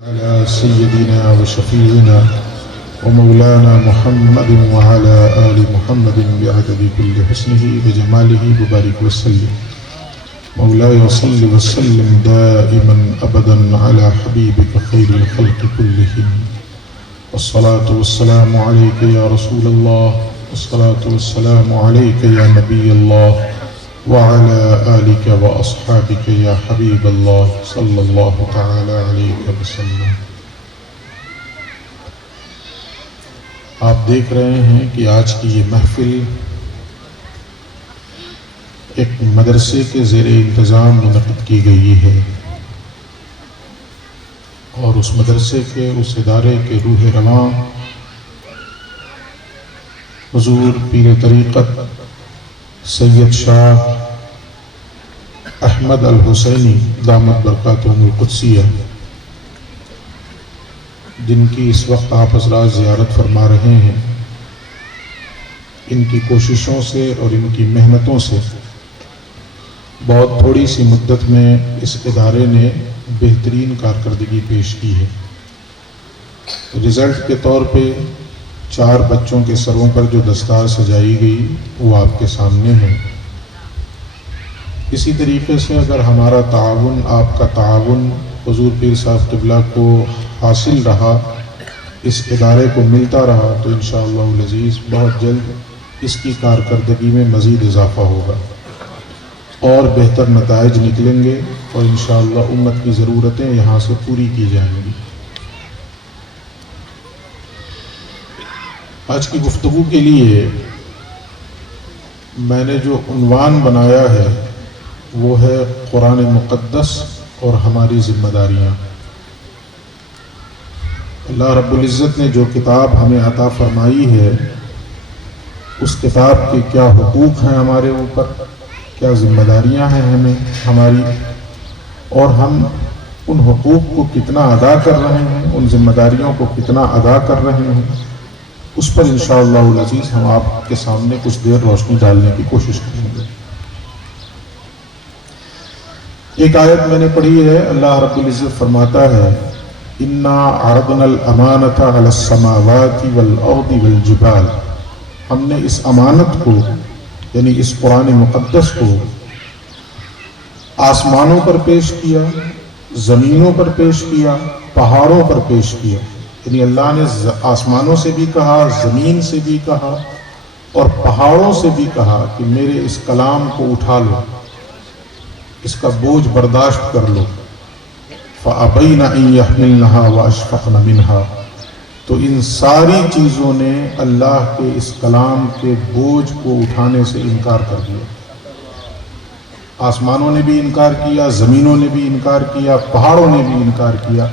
على سيدنا وشفيعنا ومولانا محمد وعلى آل محمد بعدد كل حسنه وجماله وبارك وسلم. مولاي صل وسلم دائما أبدا على حبيبك خير الخلق كلهم. والصلاة والسلام عليك يا رسول الله، والصلاة والسلام عليك يا نبي الله، وعلى آلك وأصحابك يا حبيب الله صلی اللہ تعالی علیہ وسلم. آپ دیکھ رہے ہیں کہ آج کی یہ محفل ایک مدرسے کے زیر انتظام منعقد کی گئی ہے، اور اس مدرسے کے اس ادارے کے روح رواں حضور پیر طریقت سید شاہ احمد الحسینی دامت برکاتہم القدسیہ، جن کی اس وقت آپ حضرات زیارت فرما رہے ہیں، ان کی کوششوں سے اور ان کی محنتوں سے بہت تھوڑی سی مدت میں اس ادارے نے بہترین کارکردگی پیش کی ہے. رزلٹ کے طور پہ 4 بچوں کے سروں پر جو دستار سجائی گئی وہ آپ کے سامنے ہے. اسی طریقے سے اگر ہمارا تعاون، آپ کا تعاون حضور پیر صاحب قبلہ کو حاصل رہا، اس ادارے کو ملتا رہا، تو انشاءاللہ العزیز بہت جلد اس کی کارکردگی میں مزید اضافہ ہوگا اور بہتر نتائج نکلیں گے، اور انشاءاللہ امت کی ضرورتیں یہاں سے پوری کی جائیں گی. آج کی گفتگو کے لیے میں نے جو عنوان بنایا ہے وہ ہے قرآن مقدس اور ہماری ذمہ داریاں. اللہ رب العزت نے جو کتاب ہمیں عطا فرمائی ہے، اس کتاب کے کیا حقوق ہیں ہمارے اوپر، کیا ذمہ داریاں ہیں ہماری، اور ہم ان حقوق کو کتنا ادا کر رہے ہیں، ان ذمہ داریوں کو کتنا ادا کر رہے ہیں، اس پر انشاءاللہ العزیز ہم آپ کے سامنے کچھ دیر روشنی ڈالنے کی کوشش کریں گے. ایک آیت میں نے پڑھی ہے، اللہ رب العزت فرماتا ہے اِنَّا عَرَضْنَا الْأَمَانَةَ عَلَى السَّمَاوَاتِ وَالْأَرْضِ وَالْجِبَالِ. ہم نے اس امانت کو، یعنی اس قرآن مقدس کو آسمانوں پر پیش کیا، زمینوں پر پیش کیا، پہاڑوں پر پیش کیا. یعنی اللہ نے آسمانوں سے بھی کہا، زمین سے بھی کہا، اور پہاڑوں سے بھی کہا کہ میرے اس کلام کو اٹھا لو، اس کا بوجھ برداشت کر لو. فَأَبَيْنَ أَن يَحْمِلْنَهَا وَأَشْفَقْنَ مِنْهَا. تو ان ساری چیزوں نے اللہ کے اس کلام کے بوجھ کو اٹھانے سے انکار کر دیا. آسمانوں نے بھی انکار کیا، زمینوں نے بھی انکار کیا، پہاڑوں نے بھی انکار کیا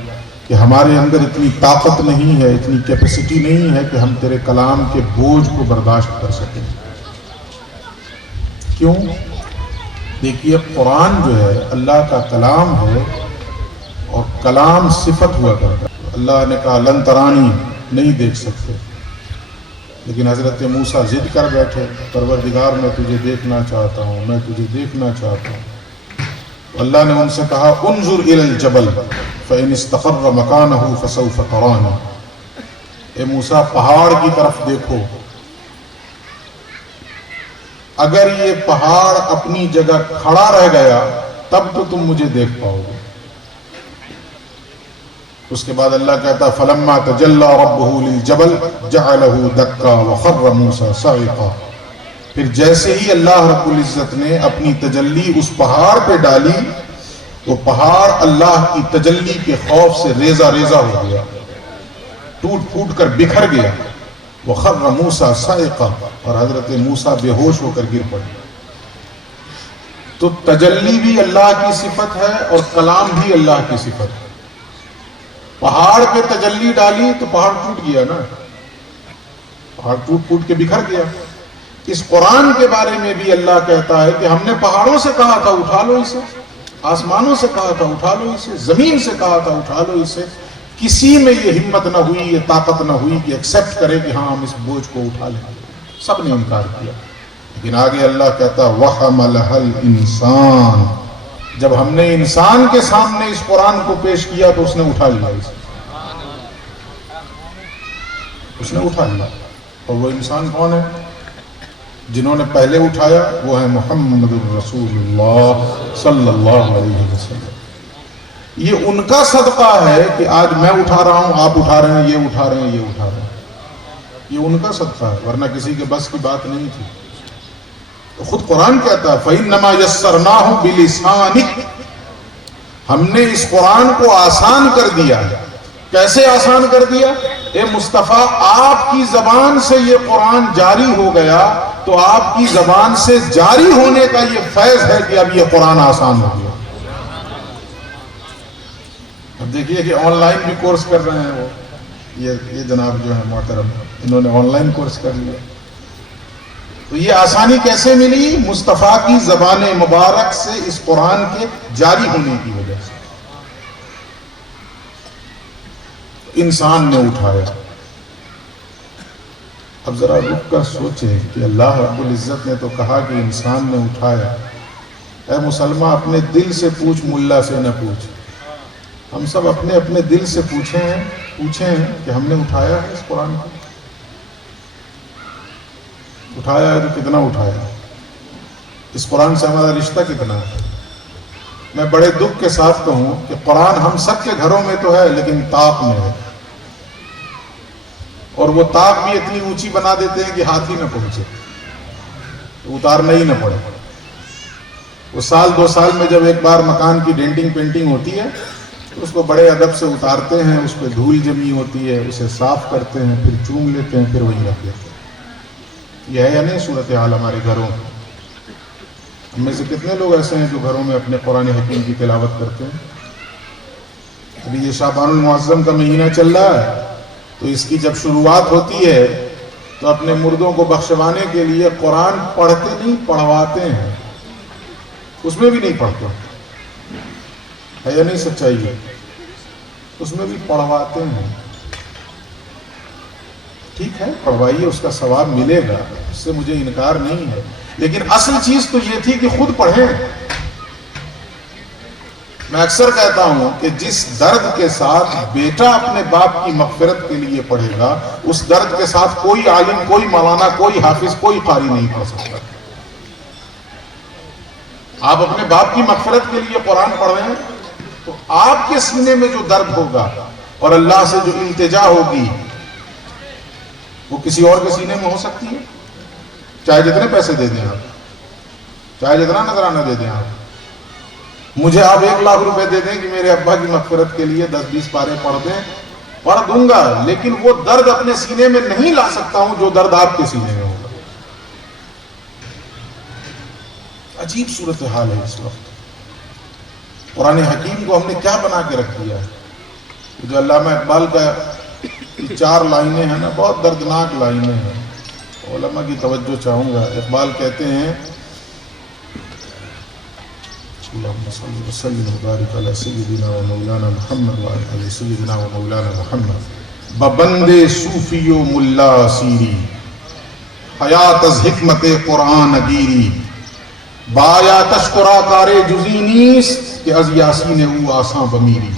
کہ ہمارے اندر اتنی طاقت نہیں ہے، اتنی کیپیسٹی نہیں ہے کہ ہم تیرے کلام کے بوجھ کو برداشت کر سکیں. کیوں؟ دیکھیے، قرآن جو ہے اللہ کا کلام ہے، اور کلام صفت ہوا کرتا ہے. اللہ نے کہا لن ترانی، نہیں دیکھ سکتے، لیکن حضرت موسیٰ ضد کر بیٹھے، پروردگار میں تجھے دیکھنا چاہتا ہوں، میں تجھے دیکھنا چاہتا ہوں. اللہ نے ان سے کہا انظر الی الجبل فإن استقر مکانہ فسوف ترانی. اے موسیٰ پہاڑ کی طرف دیکھو، اگر یہ پہاڑ اپنی جگہ کھڑا رہ گیا تب تو تم مجھے دیکھ پاؤ گے. اس کے بعد اللہ کہتا فلما تجلی ربہ للجبل جعلہ دکا وخر موسیٰ صعقا. پھر جیسے ہی اللہ رب العزت نے اپنی تجلی اس پہاڑ پہ ڈالی، وہ پہاڑ اللہ کی تجلی کے خوف سے ریزہ ریزہ ہو گیا، ٹوٹ پھوٹ کر بکھر گیا. وَخَرَّ مُوسَىٰ صَعِقًا. اور حضرت موسیٰ بے ہوش ہو کر گر پڑے. تو تجلی بھی اللہ کی صفت ہے اور کلام بھی اللہ کی صفت ہے. پہاڑ پہ تجلی ڈالی تو پہاڑ ٹوٹ گیا نا، پہاڑ ٹوٹ پھوٹ کے بکھر گیا. اس قرآن کے بارے میں بھی اللہ کہتا ہے کہ ہم نے پہاڑوں سے کہا تھا اٹھا لو اسے، آسمانوں سے کہا تھا اٹھا لو اسے، زمین سے کہا تھا اٹھا لو اسے. کسی میں یہ ہمت نہ ہوئی، یہ طاقت نہ ہوئی کہ ایکسیپٹ کرے کہ ہاں ہم اس بوجھ کو اٹھا لیں. سب نے انکار کیا. لیکن آگے اللہ کہتا وَحَمَلَهَا الْإِنسَانُ جب ہم نے انسان کے سامنے اس قرآن کو پیش کیا تو اس نے اٹھا لیا اس نے اٹھا لیا. اور وہ انسان کون ہے؟ جنہوں نے پہلے اٹھایا وہ ہے محمد رسول اللہ صلی اللہ علیہ وسلم. یہ ان کا صدقہ ہے کہ آج میں اٹھا رہا ہوں، آپ اٹھا رہے ہیں، یہ اٹھا رہے ہیں، یہ اٹھا رہے ہیں. یہ ان کا صدقہ ہے، ورنہ کسی کے بس کی بات نہیں تھی. تو خود قرآن کہتا ہے فَإِنَّمَا يَسَّرْنَاهُ بِلِسَانِكَ، ہم نے اس قرآن کو آسان کر دیا. کیسے آسان کر دیا؟ اے مصطفیٰ آپ کی زبان سے یہ قرآن جاری ہو گیا تو آپ کی زبان سے جاری ہونے کا یہ فیض ہے کہ اب یہ قرآن آسان ہو گیا. اب دیکھیے کہ آن لائن بھی کورس کر رہے ہیں وہ یہ جناب جو ہے محترم، انہوں نے آن لائن کورس کر لیا. تو یہ آسانی کیسے ملی؟ مصطفیٰ کی زبان مبارک سے اس قرآن کے جاری ہونے کی وجہ سے. انسان نے اٹھایا. اب ذرا رک کر سوچیں کہ اللہ رب العزت نے تو کہا کہ انسان نے اٹھایا. اے مسلمان اپنے دل سے پوچھ، ملا سے نہ پوچھ. ہم سب اپنے اپنے دل سے پوچھیں کہ ہم نے اٹھایا ہے اس قرآن کو؟ اٹھایا ہے تو کتنا اٹھایا؟ اس قرآن سے ہمارا رشتہ کتنا ہے؟ میں بڑے دکھ کے ساتھ کہوں کہ قرآن ہم سب کے گھروں میں تو ہے لیکن طاق میں ہے، اور وہ طاق بھی اتنی اونچی بنا دیتے ہیں کہ ہاتھ ہی نہ پہنچے، اتارنا ہی نہ پڑے. وہ سال 2 سال میں جب ایک بار مکان کی ڈینٹنگ پینٹنگ ہوتی ہے تو اس کو بڑے ادب سے اتارتے ہیں، اس پہ دھول جمی ہوتی ہے، اسے صاف کرتے ہیں، پھر چوم لیتے ہیں، پھر وہیں رکھ لیتے ہیں. یہ ہے یا نہیں صورتحال ہمارے گھروں میں؟ ہم میں سے کتنے لوگ ایسے ہیں جو گھروں میں اپنے قرآن حکیم کی تلاوت کرتے ہیں؟ ابھی یہ شعبان المعظم کا مہینہ چل رہا ہے تو اس کی جب شروعات ہوتی ہے تو اپنے مردوں کو بخشوانے کے لیے قرآن پڑھتے نہیں، پڑھواتے ہیں. اس میں بھی نہیں پڑھتے ہے یا نہیں سچائی ہے؟ اس میں بھی پڑھواتے ہیں. ٹھیک ہے پڑھوائیے، اس کا ثواب ملے گا، اس سے مجھے انکار نہیں ہے، لیکن اصل چیز تو یہ تھی کہ خود پڑھیں. میں اکثر کہتا ہوں کہ جس درد کے ساتھ بیٹا اپنے باپ کی مغفرت کے لیے پڑھے گا اس درد کے ساتھ کوئی عالم، کوئی مولانا، کوئی حافظ، کوئی قاری نہیں پڑھ سکتا. آپ اپنے باپ کی مغفرت کے لیے قرآن پڑھ رہے ہیں تو آپ کے سینے میں جو درد ہوگا اور اللہ سے جو التجا ہوگی وہ کسی اور کے سینے میں ہو سکتی ہے؟ چاہے جتنے پیسے دے دیں آپ، چاہے جتنا نذرانہ دے دیں آپ. مجھے آپ 1 لاکھ روپے دے دیں کہ میرے ابا کی مغفرت کے لیے 10-20 پارے پڑھ دیں، پڑھ دوں گا، لیکن وہ درد اپنے سینے میں نہیں لا سکتا ہوں جو درد آپ کے سینے میں ہوگا. عجیب صورتحال ہے اس وقت. قرآن حکیم کو ہم نے کیا بنا کے رکھ دیا ہے؟ جو علامہ اقبال کا 4 لائنیں ہیں نا، بہت دردناک لائنیں ہیں، علماء کی توجہ چاہوں گا. اقبال کہتے ہیں اللہم صلی وسلم وبارک علی سیدنا و مولانا محمد و علی سیدنا و مولانا محمد ببند صوفی و ملا سیری حیات از حکمت قرآن اگیری بایا تشکرا کار جزی نیست کہ از یاسین او آساں بمیری.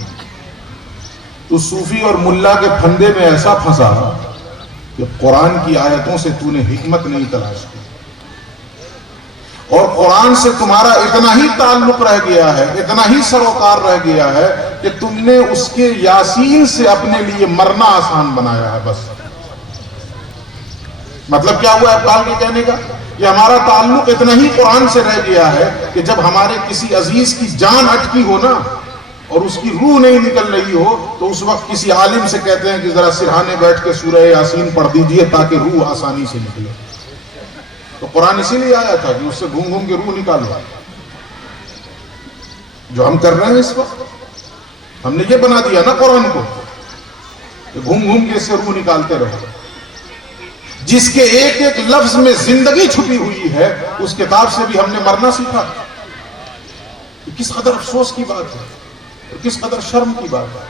تو صوفی اور ملا کے پھندے میں ایسا پھنسا کہ قرآن کی آیتوں سے تو نے حکمت نہیں تلاش کی، اور قرآن سے تمہارا اتنا ہی تعلق رہ گیا ہے، اتنا ہی سروکار رہ گیا ہے کہ تم نے اس کے یاسین سے اپنے لیے مرنا آسان بنایا ہے. بس مطلب کیا ہوا اقبال کے کہنے کا؟ کہ ہمارا تعلق اتنا ہی قرآن سے رہ گیا ہے کہ جب ہمارے کسی عزیز کی جان اٹکی ہو نا اور اس کی روح نہیں نکل رہی ہو تو اس وقت کسی عالم سے کہتے ہیں کہ ذرا سرہانے بیٹھ کے سورہ یاسین پڑھ دیجئے تاکہ روح آسانی سے نکلے. تو قرآن اسی لیے آیا تھا کہ اس سے گھوم گھوم کے روح نکالو. جو ہم کر رہے ہیں اس وقت، ہم نے یہ بنا دیا نا قرآن کو کہ گھوم گھوم کے اس سے روح نکالتے رہو. جس کے ایک ایک لفظ میں زندگی چھپی ہوئی ہے اس کتاب سے بھی ہم نے مرنا سیکھا. کس قدر افسوس کی بات ہے، کس قدر شرم کی بات ہے.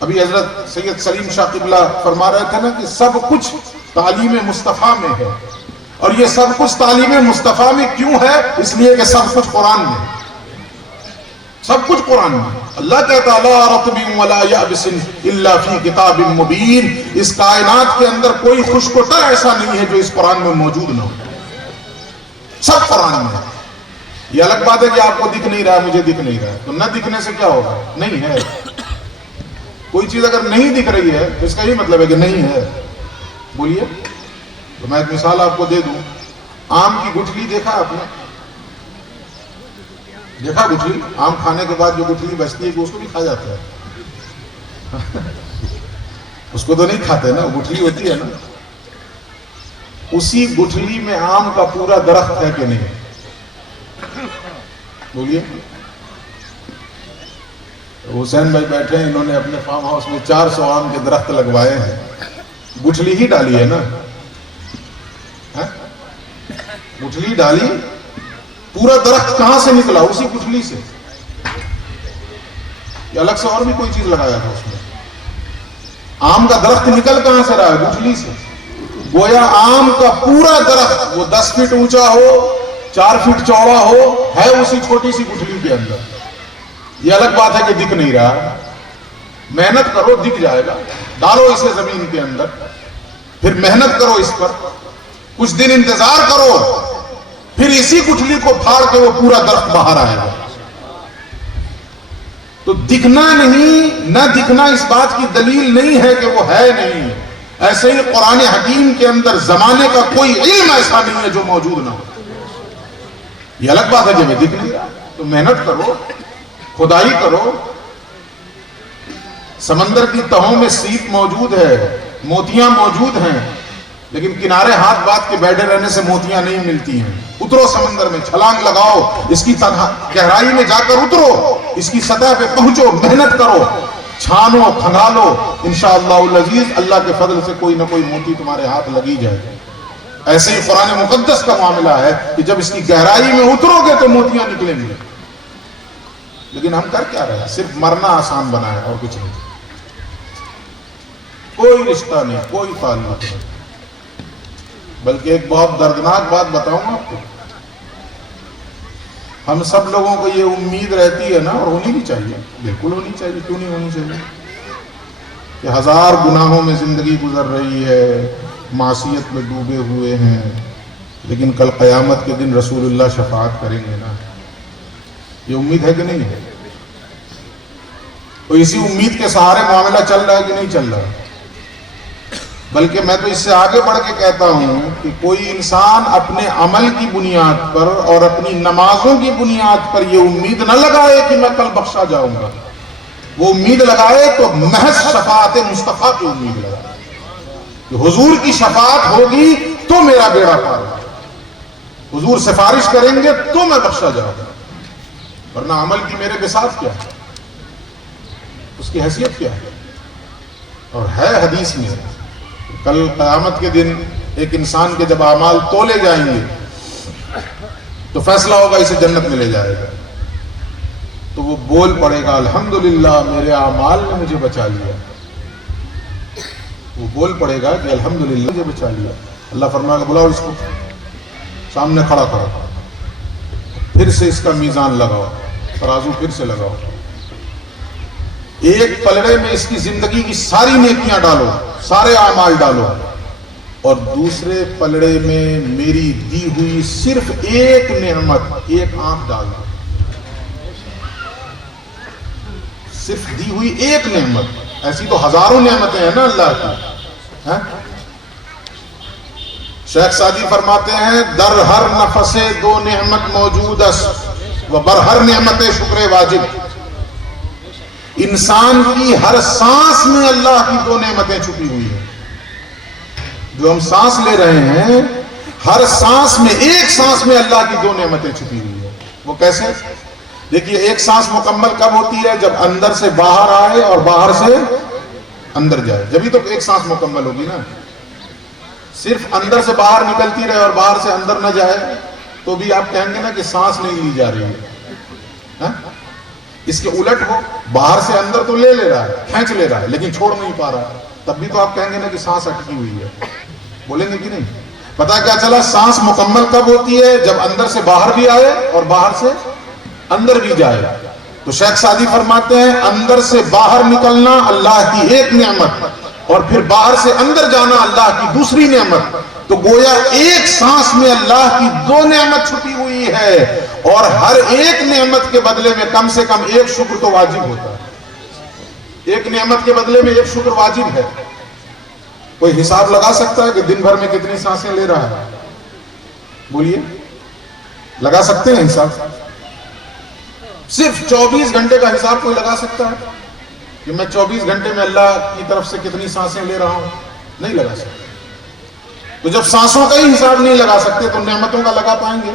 ابھی حضرت سید سلیم شاہ قبلہ فرما رہے تھے نا کہ سب کچھ تعلیم مصطفیٰ میں ہے، اور یہ سب کچھ تعلیم مصطفیٰ میں کیوں ہے؟ اس لیے کہ سب کچھ قرآن میں ہے. سب کچھ قرآن میں. اللہ کہتا لا رطب ولا یابس الا فی کتاب مبین. اس کائنات کے اندر کوئی خشک و تر ایسا نہیں ہے جو اس قرآن میں موجود نہ ہو. سب قرآن میں. یہ الگ بات ہے کہ آپ کو دکھ نہیں رہا ہے, مجھے دکھ نہیں رہا ہے, تو نہ دکھنے سے کیا ہوگا؟ نہیں ہے. کوئی چیز اگر نہیں دکھ رہی ہے تو اس کا یہ مطلب ہے کہ نہیں ہے. بولیے. تو میں ایک مثال آپ کو دے دوں. آم کی گٹھلی دیکھا آپ نے؟ دیکھا گٹھلی؟ آم کھانے کے بعد جو گٹھلی بچتی ہے کہ اس کو بھی کھا جاتا ہے. اس کو تو نہیں کھاتے نا, گٹھلی ہوتی ہے نا. اسی گٹھلی میں آم کا پورا درخت ہے کہ نہیں؟ بولیے. حسین بھائی بیٹھے ہیں, انہوں نے اپنے فارم ہاؤس میں 400 آم کے درخت لگوائے ہیں. گٹھلی ہی ڈالی ہے نا, گٹھلی ڈالی, پورا درخت کہاں سے نکلا؟ اسی گٹھلی سے. یا الگ سے اور بھی کوئی چیز لگایا تھا اس میں؟ آم کا درخت نکل کہاں سے رہا ہے؟ گٹھلی سے. گویا آم کا پورا درخت, وہ 10 فٹ اونچا ہو, 4 فٹ چوڑا ہو, ہے اسی چھوٹی سی گٹھلی کے اندر. یہ الگ بات ہے کہ دکھ نہیں رہا. محنت کرو, دکھ جائے گا. ڈالو اسے زمین کے اندر, پھر محنت کرو اس پر, کچھ دن انتظار کرو, پھر اسی گٹھلی کو پھاڑ کے وہ پورا درخت باہر آئے گا. تو دکھنا نہیں, نہ دکھنا اس بات کی دلیل نہیں ہے کہ وہ ہے نہیں. ایسے ہی قرآن حکیم کے اندر زمانے کا کوئی علم ایسا نہیں ہے جو موجود نہ ہو. یہ الگ بات ہے جب دکھ نہیں رہا تو محنت کرو, کھدائی کرو. سمندر کی تہوں میں سیپ موجود ہے, موتیاں موجود ہیں, لیکن کنارے ہاتھ بات کے بیٹھے رہنے سے موتیاں نہیں ملتی ہیں. اترو سمندر میں, چھلانگ لگاؤ, اس کی گہرائی میں جا کر اترو, اس کی سطح پہ پہنچو, محنت کرو, چھانو, کھنگالو. انشاءاللہ العزیز اللہ کے فضل سے کوئی نہ کوئی موتی تمہارے ہاتھ لگی جائے گی. ایسے ہی قرآن مقدس کا معاملہ ہے کہ جب اس کی گہرائی میں اترو گے تو موتیاں نکلیں گی. لیکن ہم کر کیا رہے ہیں؟ صرف مرنا آسان بنا ہے اور کچھ نہیں. کوئی رشتہ نہیں, کوئی تعلق نہیں. بلکہ ایک بہت دردناک بات بتاؤں گا آپ کو. ہم سب لوگوں کو یہ امید رہتی ہے نا, اور ہونی بھی چاہیے, بالکل ہونی چاہیے, کیوں نہیں ہونی چاہیے, کہ 1000 گناہوں میں زندگی گزر رہی ہے, معصیت میں ڈوبے ہوئے ہیں, لیکن کل قیامت کے دن رسول اللہ شفاعت کریں گے نا. یہ امید ہے کہ نہیں ہے؟ تو اسی امید کے سہارے معاملہ چل رہا ہے کہ نہیں چل رہا؟ بلکہ میں تو اس سے آگے بڑھ کے کہتا ہوں کہ کوئی انسان اپنے عمل کی بنیاد پر اور اپنی نمازوں کی بنیاد پر یہ امید نہ لگائے کہ میں کل بخشا جاؤں گا. وہ امید لگائے تو محض شفاعت مصطفیٰ کی امید لگائے کہ حضور کی شفاعت ہوگی تو میرا بیڑا پار ہوگا, حضور سفارش کریں گے تو میں بخشا جاؤں گا. ورنہ عمل کی میرے بساط کیا ہے, اس کی حیثیت کیا ہے؟ اور ہے حدیث میں کل قیامت کے دن ایک انسان کے جب اعمال تولے جائیں گے تو فیصلہ ہوگا اسے جنت میں لے جائے گا. تو وہ بول پڑے گا الحمدللہ میرے اعمال نے مجھے بچا لیا. وہ بول پڑے گا کہ الحمدللہ مجھے بچا لیا. اللہ فرمائے گا بلاؤ اس کو, سامنے کھڑا کرو, پھر سے اس کا میزان لگاؤ, ترازو پھر سے لگاؤ. ایک پلڑے میں اس کی زندگی کی ساری نیکیاں ڈالو, سارے اعمال ڈالو, اور دوسرے پلڑے میں میری دی ہوئی صرف ایک نعمت, ایک آنکھ ڈال دو. صرف دی ہوئی ایک نعمت. ایسی تو ہزاروں نعمتیں ہیں نا اللہ کی. شیخ سعدی فرماتے ہیں در ہر نفس 2 نعمت موجود است و بر ہر نعمت شکر واجب. انسان کی ہر سانس میں اللہ کی 2 نعمتیں چھپی ہوئی ہیں. جو ہم سانس لے رہے ہیں, ہر سانس میں, ایک سانس میں اللہ کی 2 نعمتیں چھپی ہوئی ہیں. وہ کیسے؟ دیکھیے, ایک سانس مکمل کب ہوتی ہے؟ جب اندر سے باہر آئے اور باہر سے اندر جائے, جبھی تو ایک سانس مکمل ہوگی نا. صرف اندر سے باہر نکلتی رہے اور باہر سے اندر نہ جائے تو بھی آپ کہیں گے نا کہ سانس نہیں لی جا رہی ہے. اس کے الٹ ہو, باہر سے اندر تو لے رہا ہے, کھینچ لے رہا ہے, لیکن چھوڑ نہیں پا رہا ہے, تب بھی تو آپ کہیں گے نا کہ سانس اٹکی ہوئی ہے. بولیں گے کہ نہیں؟ پتا کیا چلا, سانس مکمل کب ہوتی ہے؟ جب اندر سے باہر بھی آئے اور باہر سے اندر بھی جائے. تو شیخ سعدی فرماتے ہیں اندر سے باہر نکلنا اللہ کی ایک نعمت اور پھر باہر سے اندر جانا اللہ کی دوسری نعمت، تو گویا ایک سانس میں اللہ کی دو نعمت چھپی ہوئی ہے، اور ہر ایک نعمت کے بدلے میں کم سے کم ایک شکر تو واجب ہوتا ہے۔ ایک نعمت کے بدلے میں ایک شکر واجب ہے۔ کوئی حساب لگا سکتا ہے کہ دن بھر میں کتنی سانسیں لے رہا ہے؟ بولیے، لگا سکتے ہیں حساب؟ صرف 24 گھنٹے کا حساب کوئی لگا سکتا ہے کہ میں 24 گھنٹے میں اللہ کی طرف سے کتنی سانسیں لے رہا ہوں؟ نہیں لگا سکتے۔ تو جب سانسوں کا ہی حساب نہیں لگا سکتے تو نعمتوں کا لگا پائیں گے؟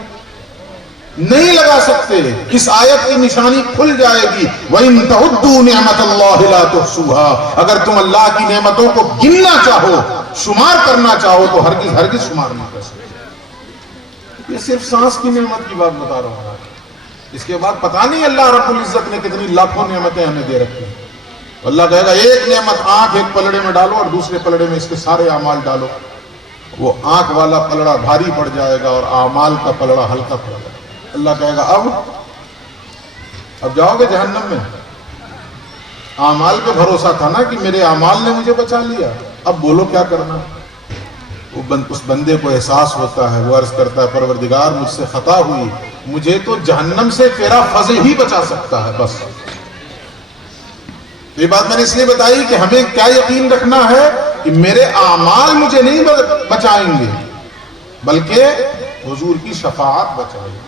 نہیں لگا سکتے۔ اس آیت کی نشانی کھل جائے گی، وَإِن تَعُدُّوا نِعْمَةَ اللَّهِ لَا تُحْصُوهَا، اگر تم اللہ کی نعمتوں کو گننا چاہو، شمار کرنا چاہو تو ہرگز ہرگز شمار نہیں کر سکتے۔ یہ صرف سانس کی نعمت کی بات بتا رہا ہوں، اس کے بعد پتہ نہیں اللہ رب العزت نے کتنی لاکھوں نعمتیں ہمیں دے رکھی ہیں۔ اللہ کہے گا ایک نعمت آنکھ ایک پلڑے میں ڈالو اور دوسرے پلڑے میں اس کے سارے اعمال ڈالو، وہ آنکھ والا پلڑا بھاری پڑ جائے گا اور اعمال کا پلڑا ہلکا پڑ جائے گا۔ اللہ کہے گا اب جاؤ گے جہنم میں؟ اعمال پہ بھروسہ تھا نا کہ میرے اعمال نے مجھے بچا لیا، اب بولو کیا کرنا۔ اس بندے کو احساس ہوتا ہے، وہ عرض کرتا ہے پروردگار مجھ سے خطا ہوئی، مجھے تو جہنم سے تیرا فضل ہی بچا سکتا ہے بس۔ یہ بات میں نے اس لیے بتائی کہ ہمیں کیا یقین رکھنا ہے کہ میرے اعمال مجھے نہیں بچائیں گے بلکہ حضور کی شفاعت بچائے گی۔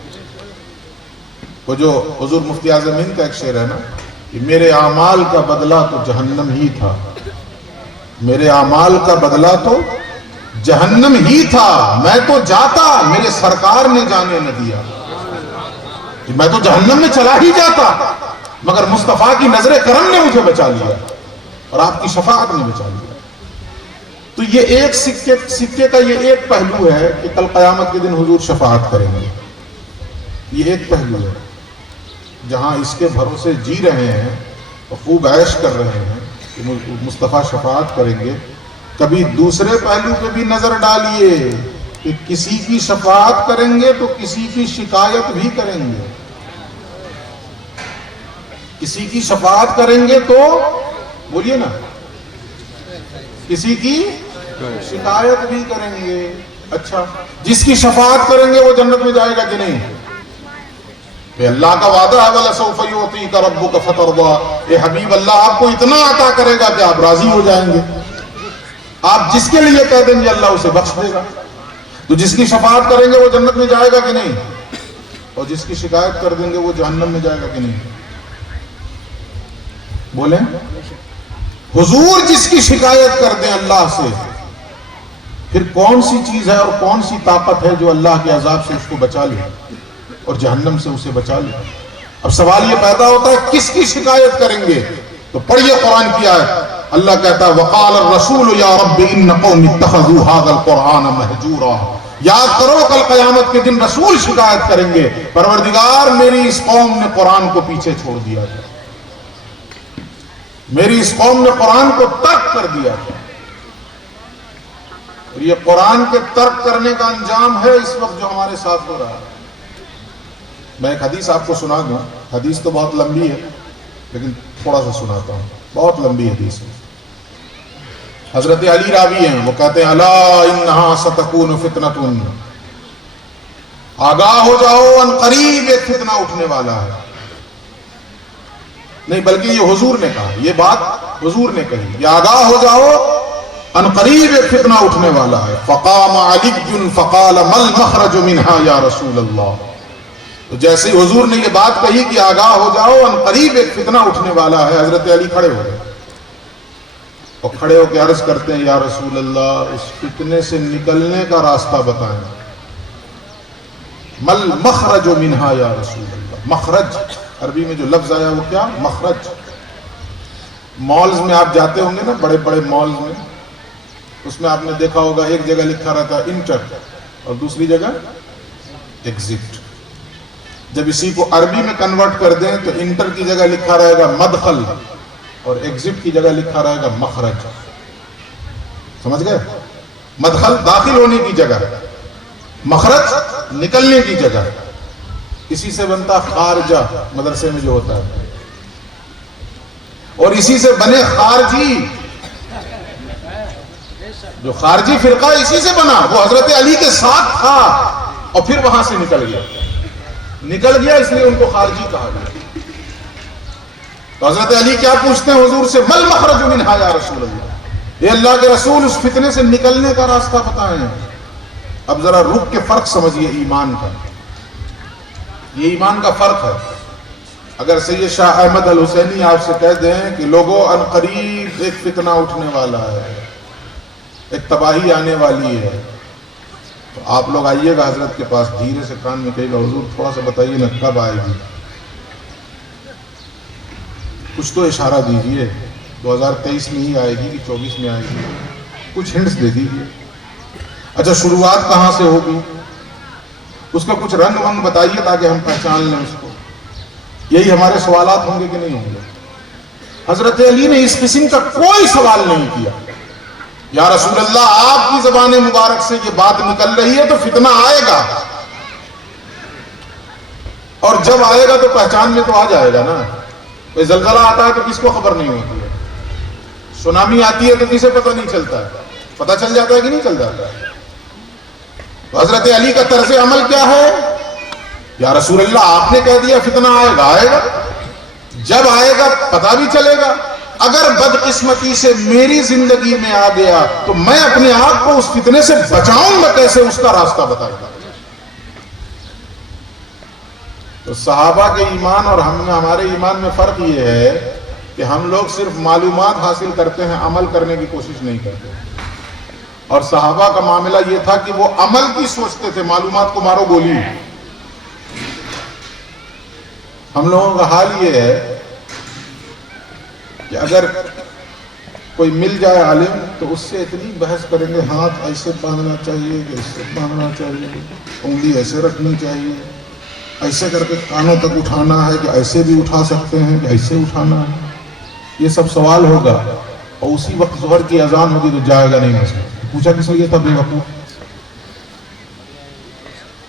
وہ جو حضور مفتی اعظم ہند کا ایک شعر ہے نا کہ میرے اعمال کا بدلہ تو جہنم ہی تھا، میرے اعمال کا بدلہ تو جہنم ہی تھا، میں تو جاتا میرے سرکار نے جانے نہ دیا، میں تو جہنم میں چلا ہی جاتا مگر مصطفیٰ کی نظر کرم نے مجھے بچا لیا اور آپ کی شفاعت نے بچا لیا۔ تو یہ ایک سکے کا یہ ایک پہلو ہے کہ کل قیامت کے دن حضور شفاعت کریں گے، یہ ایک پہلو ہے جہاں اس کے بھروسے جی رہے ہیں اور خوب عیش کر رہے ہیں کہ مصطفیٰ شفاعت کریں گے۔ کبھی دوسرے پہلو پہ بھی نظر ڈالیے کہ کسی کی شفاعت کریں گے تو کسی کی شکایت بھی کریں گے، کسی کی شفاعت کریں گے تو بولیے نا کسی کی شکایت بھی کریں گے۔ اچھا، جس کی شفاعت کریں گے وہ جنت میں جائے گا کہ نہیں؟ کہ اللہ کا وعدہ ہے وَلَسَوْفَ يُعْطِيكَ رَبُّكَ فَتَرْضَىٰ، اے حبیب اللہ آپ کو اتنا عطا کرے گا کہ آپ راضی ہو جائیں گے، آپ جس کے لیے کہہ دیں گے اللہ اسے بخش دے گا۔ تو جس کی شفاعت کریں گے وہ جنت میں جائے گا کہ نہیں؟ اور جس کی شکایت کر دیں گے وہ جہنم میں جائے گا کہ نہیں؟ بولیں، حضور جس کی شکایت کر دیں اللہ سے، پھر کون سی چیز ہے اور کون سی طاقت ہے جو اللہ کے عذاب سے اس کو بچا لے اور جہنم سے اسے بچا لے؟ اب سوال یہ پیدا ہوتا ہے کس کی شکایت کریں گے؟ تو پڑھیے قرآن کی آیت، اللہ کہتا ہے وَقَالَ الرَّسُولُ يَا رَبِّ إِنَّ قَوْمِ اتَّخَذُوا هَذَا الْقُرْآنَ مَهْجُورًا۔ یاد کرو کل قیامت کے دن رسول شکایت کریں گے پروردگار میری اس قوم نے قرآن کو پیچھے چھوڑ دیا تھا، میری اس قوم نے قرآن کو ترک کر دیا تھا۔ اور یہ قرآن کے ترک کرنے کا انجام ہے اس وقت جو ہمارے ساتھ ہو رہا ہے۔ میں ایک حدیث آپ کو سنا دوں، حدیث تو بہت لمبی ہے لیکن تھوڑا سا سناتا ہوں، بہت لمبی حدیث ہے۔ حضرت علی راوی ہیں، وہ کہتے ہیں الا انہا ستکون فتنۃ، آگاہ ہو جاؤ ان قریب ایک فتنہ اٹھنے والا ہے۔ نہیں بلکہ یہ حضور نے کہا، یہ بات حضور نے کہی، یہ آگاہ ہو جاؤ ان قریب ایک فتنہ اٹھنے والا ہے۔ فقام علی فقال ما المخرج منها یا رسول اللہ، تو جیسے ہی حضور نے یہ بات کہی کہ آگاہ ہو جاؤ ان قریب ایک فتنہ اٹھنے والا ہے، حضرت علی کھڑے ہو گئے اور کھڑے ہو کے عرض کرتے ہیں یا رسول اللہ اس فتنے سے نکلنے کا راستہ بتائیں۔ مل مخرج منہا یا رسول اللہ، مخرج عربی میں جو لفظ آیا وہ کیا؟ مخرج۔ مالز میں آپ جاتے ہوں گے نا، بڑے بڑے مالز میں، اس میں آپ نے دیکھا ہوگا ایک جگہ لکھا رہتا ہے انٹر اور دوسری جگہ ایگزٹ۔ جب اسی کو عربی میں کنورٹ کر دیں تو انٹر کی جگہ لکھا رہے گا مدخل اور ایگزٹ کی جگہ لکھا رہے گا مخرج۔ سمجھ گئے؟ مدخل داخل ہونے کی جگہ، مخرج نکلنے کی جگہ۔ اسی سے بنتا خارجہ، مدرسے میں جو ہوتا ہے اور اسی سے بنے خارجی. جو خارجی فرقہ اسی سے بنا. وہ حضرت علی کے ساتھ تھا اور پھر وہاں سے نکل گیا اس لیے ان کو خارجی کہا گیا. تو حضرت علی کیا پوچھتے ہیں حضور سے, مل مخرج منہا یا رسول اللہ, اے اللہ کے رسول اس فتنے سے نکلنے کا راستہ بتائیں. اب ذرا رک کے فرق سمجھیے ایمان کا. یہ ایمان کا فرق ہے. اگر سید شاہ احمد الحسینی آپ سے کہہ دیں کہ لوگوں ان قریب ایک فتنہ اٹھنے والا ہے, ایک تباہی آنے والی ہے, تو آپ لوگ آئیے گا حضرت کے پاس, دھیرے سے کان میں کہے گا حضور تھوڑا سا بتائیے نا کب آئے گی, کچھ تو اشارہ دیجئے, 2023 میں ہی آئے گی کہ 24 میں آئے گی, کچھ ہنٹس دے دیجئے. اچھا شروعات کہاں سے ہوگی, اس کا کچھ رنگ ونگ بتائیے تاکہ ہم پہچان لیں اس کو. یہی ہمارے سوالات ہوں گے کہ نہیں ہوں گے. حضرت علی نے اس قسم کا کوئی سوال نہیں کیا. یا رسول اللہ آپ کی زبان مبارک سے یہ بات نکل رہی ہے تو فتنہ آئے گا, اور جب آئے گا تو پہچان میں تو آ جائے گا نا. کوئی زلزلہ آتا ہے تو کس کو خبر نہیں ہوتی ہے, سونامی آتی ہے تو کسے پتہ نہیں چلتا ہے, پتہ چل جاتا ہے کہ نہیں چل جاتا ہے. تو حضرت علی کا طرز عمل کیا ہے, یا رسول اللہ آپ نے کہہ دیا فتنہ آئے گا, جب آئے گا پتہ بھی چلے گا. اگر بدقسمتی سے میری زندگی میں آ گیا تو میں اپنے آپ کو اس فتنے سے بچاؤں گا کیسے, اس کا راستہ بتائے گا. تو صحابہ کے ایمان اور ہمارے ایمان میں فرق یہ ہے کہ ہم لوگ صرف معلومات حاصل کرتے ہیں, عمل کرنے کی کوشش نہیں کرتے. اور صحابہ کا معاملہ یہ تھا کہ وہ عمل کی سوچتے تھے, معلومات کو مارو گولی. ہم لوگوں کا حال یہ ہے کہ اگر کوئی مل جائے عالم تو اس سے اتنی بحث کریں گے, ہاتھ ایسے باندھنا چاہیے کہ ایسے باندھنا چاہیے, انگلی ایسے رکھنی چاہیے, ایسے کر کے کانوں تک اٹھانا ہے کہ ایسے بھی اٹھا سکتے ہیں کہ ایسے اٹھانا ہے. یہ سب سوال ہوگا اور اسی وقت ظہر کی اذان ہوگی تو جائے گا نہیں مسئلہ. پوچھا کس لیے تھا بے وقوف,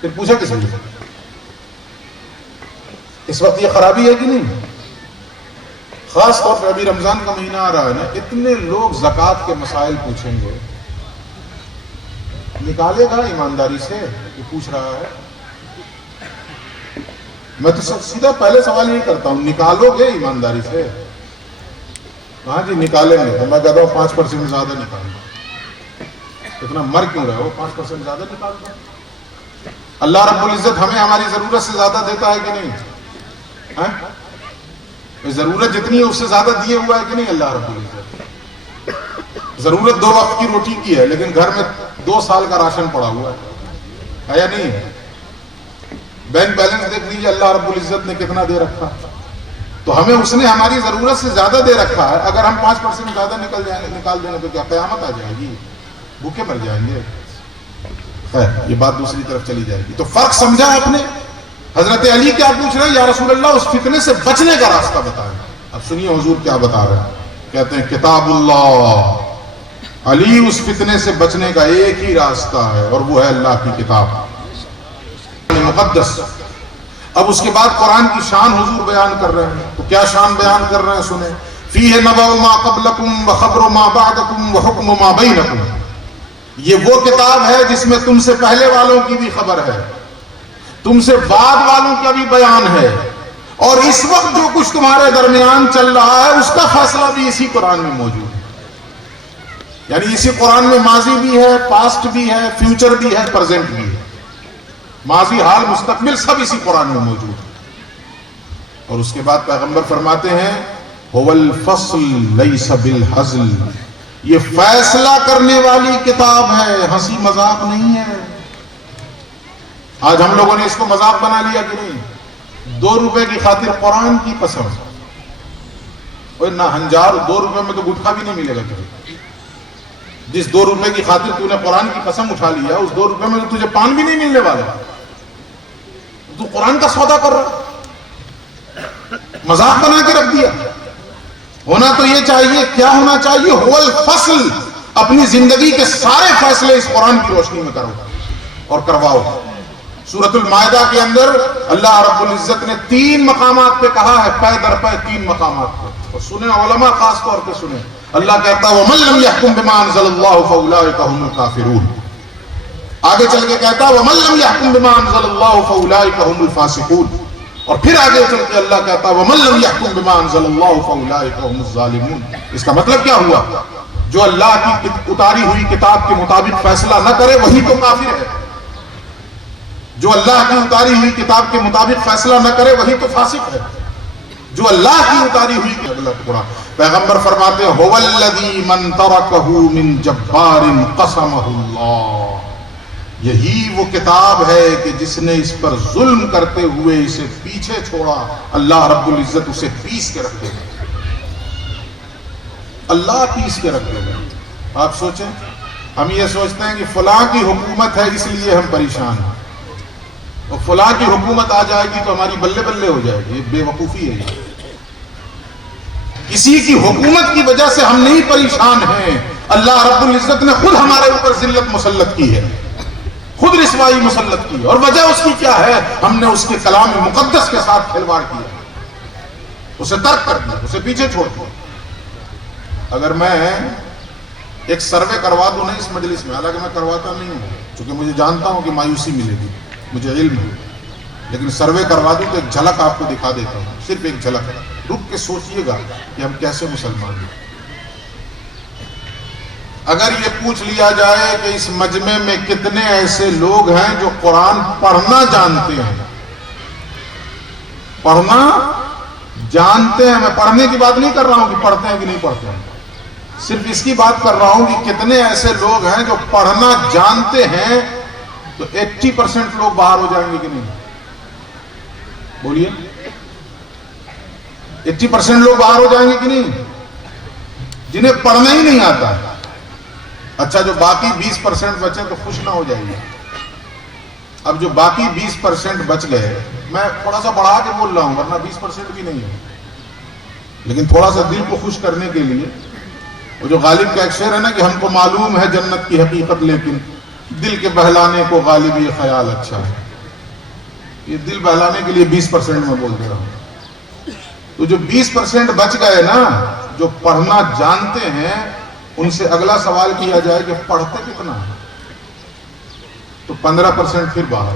پھر پوچھا کس لیے. اس وقت یہ خرابی ہے کہ نہیں. خاص طور پہ ابھی رمضان کا مہینہ آ رہا ہے نا, اتنے لوگ زکوٰۃ کے مسائل پوچھیں گے. نکالے گا ایمانداری سے, یہ پوچھ رہا ہے. میں تو سیدھا پہلے سوال یہ کرتا ہوں, نکالو گے ایمانداری سے؟ ہاں جی نکالیں گے. تو میں کہتا ہوں 5% زیادہ نکالیں گے. اتنا مر کیوں رہے ہو, 5% زیادہ نکال دو. اللہ رب العزت ہمیں ہماری ضرورت سے زیادہ دیتا ہے کہ نہیں؟ ضرورت جتنی ہے اس سے زیادہ دیے ہوا ہے کہ نہیں اللہ رب العزت؟ ضرورت 2 وقت کی روٹی کی ہے لیکن گھر میں 2 سال کا راشن پڑا ہوا ہے یا نہیں؟ بینک بیلنس دیکھ لیجیے اللہ رب العزت نے کتنا دے رکھا. تو ہمیں اس نے ہماری ضرورت سے زیادہ دے رکھا ہے. اگر ہم 5% زیادہ نکال دیں تو کیا قیامت آ جائے گی, بھوکے مر جائیں گے. یہ بات دوسری طرف چلی جائے گی. تو فرق سمجھا آپ نے. حضرت علی کیا پوچھ رہے ہیں, یا رسول اللہ اس فتنے سے بچنے کا راستہ بتائیں. اب سنیے حضور کیا بتا رہے ہیں. کہتے ہیں کتاب اللہ, علی اس فتنے سے بچنے کا ایک ہی راستہ ہے اور وہ ہے اللہ کی کتاب مقدس. اب اس کے بعد قرآن کی شان حضور بیان کر رہے ہیں. تو کیا شان بیان کر رہے ہیں سنیں. فیہ نبأ ما قبلکم وخبر ما بعدکم وحکم ما بینکم. یہ وہ کتاب ہے جس میں تم سے پہلے والوں کی بھی خبر ہے, تم سے بعد والوں کا بھی بیان ہے, اور اس وقت جو کچھ تمہارے درمیان چل رہا ہے اس کا فیصلہ بھی اسی قرآن میں موجود ہے. یعنی اسی قرآن میں ماضی بھی ہے, پاسٹ بھی ہے, فیوچر بھی ہے, پریزنٹ بھی ہے. ماضی, حال, مستقبل سب اسی قرآن میں موجود ہے. اور اس کے بعد پیغمبر فرماتے ہیں هو الفصل ليس بالهزل, یہ فیصلہ کرنے والی کتاب ہے, ہنسی مذاق نہیں ہے. آج ہم لوگوں نے اس کو مذاق بنا لیا کہ نہیں. 2 روپے کی خاطر قرآن کی قسم, اوے نہ ہنجار 2 روپے میں تو گٹکا بھی نہیں ملے گا تجھے. جس 2 روپے کی خاطر تو نے قرآن کی قسم اٹھا لیا, اس 2 روپے میں تو تجھے پان بھی نہیں ملنے والا. تو قرآن کا سودا کر رہا, مذاق بنا کے رکھ دیا. ہونا تو یہ چاہیے, کیا ہونا چاہیے, هو الفصل, اپنی زندگی کے سارے فیصلے اس قرآن کی روشنی میں کرو اور کرواؤ. سورۃ المائدہ کے اندر اللہ رب العزت نے 3 مقامات پہ کہا ہے, پے در پے 3 مقامات پہ. اور سنیں علماء خاص طور پہ سنیں، اللہ کہتا ہے وَمَن لَّمْ يَحْكُم بِمَا أَنزَلَ اللَّهُ فَأُولَٰئِكَ هُمُ الْكَافِرُونَ، آگے چل کے کہتا ہے وَمَن لَّمْ يَحْكُم بِمَا أَنزَلَ اللَّهُ فَأُولَٰئِكَ هُمُ الْفَاسِقُونَ، اور پھر آگے چل کے اللہ کہتا ہے وَمَن لَّمْ يَحْكُم بِمَا أَنزَلَ اللَّهُ فَأُولَٰئِكَ هُمُ الظَّالِمُونَ۔ اس کا مطلب کیا ہوا؟ جو اللہ کی اتاری ہوئی کتاب کے مطابق فیصلہ نہ کرے وہی تو کافر ہے، جو اللہ کی اتاری ہوئی کتاب کے مطابق فیصلہ نہ کرے وہی تو فاسق ہے، جو اللہ کی اتاری ہوئی کہ اللہ ٹکڑا۔ پیغمبر فرماتے ہیں هُوَ الَّذِي مَن تَرَكَهُ مِن جَبَّارٍ قَسَمَهُ اللَّهُ، یہی وہ کتاب ہے کہ جس نے اس پر ظلم کرتے ہوئے اسے پیچھے چھوڑا، اللہ رب العزت اسے پیس کے رکھ دے گا، اللہ پیس کے رکھ دے گا۔ آپ سوچیں، ہم یہ سوچتے ہیں کہ فلاں کی حکومت ہے اس لیے ہم پریشان ہیں، اور فلاں کی حکومت آ جائے گی تو ہماری بلے بلے ہو جائے گی، یہ بے وقوفی ہے۔ کسی کی حکومت کی وجہ سے ہم نہیں پریشان ہیں، اللہ رب العزت نے خود ہمارے اوپر ذلت مسلط کی ہے، خود رسوائی مسلط کی ہے، اور وجہ اس کی کیا ہے؟ ہم نے اس کے کلام مقدس کے ساتھ کھلواڑ کیا، اسے ترک کر دیا، اسے پیچھے چھوڑ دیا۔ اگر میں ایک سروے کروا دوں نا اس مجلس میں، حالانکہ میں کرواتا نہیں ہوں چونکہ مجھے جانتا ہوں کہ مایوسی ملے گی، مجھے علم ہے، لیکن سروے کروا دوں تو ایک جھلک آپ کو دکھا دیتا ہوں، صرف ایک جھلک ہے، رک کے سوچئے گا کہ ہم کیسے مسلمان ہیں۔ اگر یہ پوچھ لیا جائے کہ اس مجمع میں کتنے ایسے لوگ ہیں جو قرآن پڑھنا جانتے ہیں، پڑھنا جانتے ہیں، میں پڑھنے کی بات نہیں کر رہا ہوں کہ پڑھتے ہیں کہ نہیں پڑھتے ہیں، صرف اس کی بات کر رہا ہوں کہ کتنے ایسے لوگ ہیں جو پڑھنا جانتے ہیں، تو 80% لوگ باہر ہو جائیں گے کہ نہیں؟ بولیے، 80% لوگ باہر ہو جائیں گے کہ نہیں، جنہیں پڑھنا ہی نہیں آتا ہے۔ اچھا، جو باقی 20% بچے تو خوش نہ ہو جائیں گے۔ اب جو باقی 20% بچ گئے، میں تھوڑا سا بڑھا کے بول رہا ہوں ورنہ 20% بھی نہیں ہے، لیکن تھوڑا سا دل کو خوش کرنے کے لیے، وہ جو غالب کا ایک شعر ہے نا کہ ہم کو معلوم ہے جنت کی حقیقت لیکن دل کے بہلانے کو غالب یہ خیال اچھا ہے، یہ دل بہلانے کے لیے 20% میں بول دے رہا ہوں۔ تو جو 20% بچ گئے نا، جو پڑھنا جانتے ہیں، ان سے اگلا سوال کیا جائے کہ پڑھتے کتنا ہے، تو 15% پھر باہر۔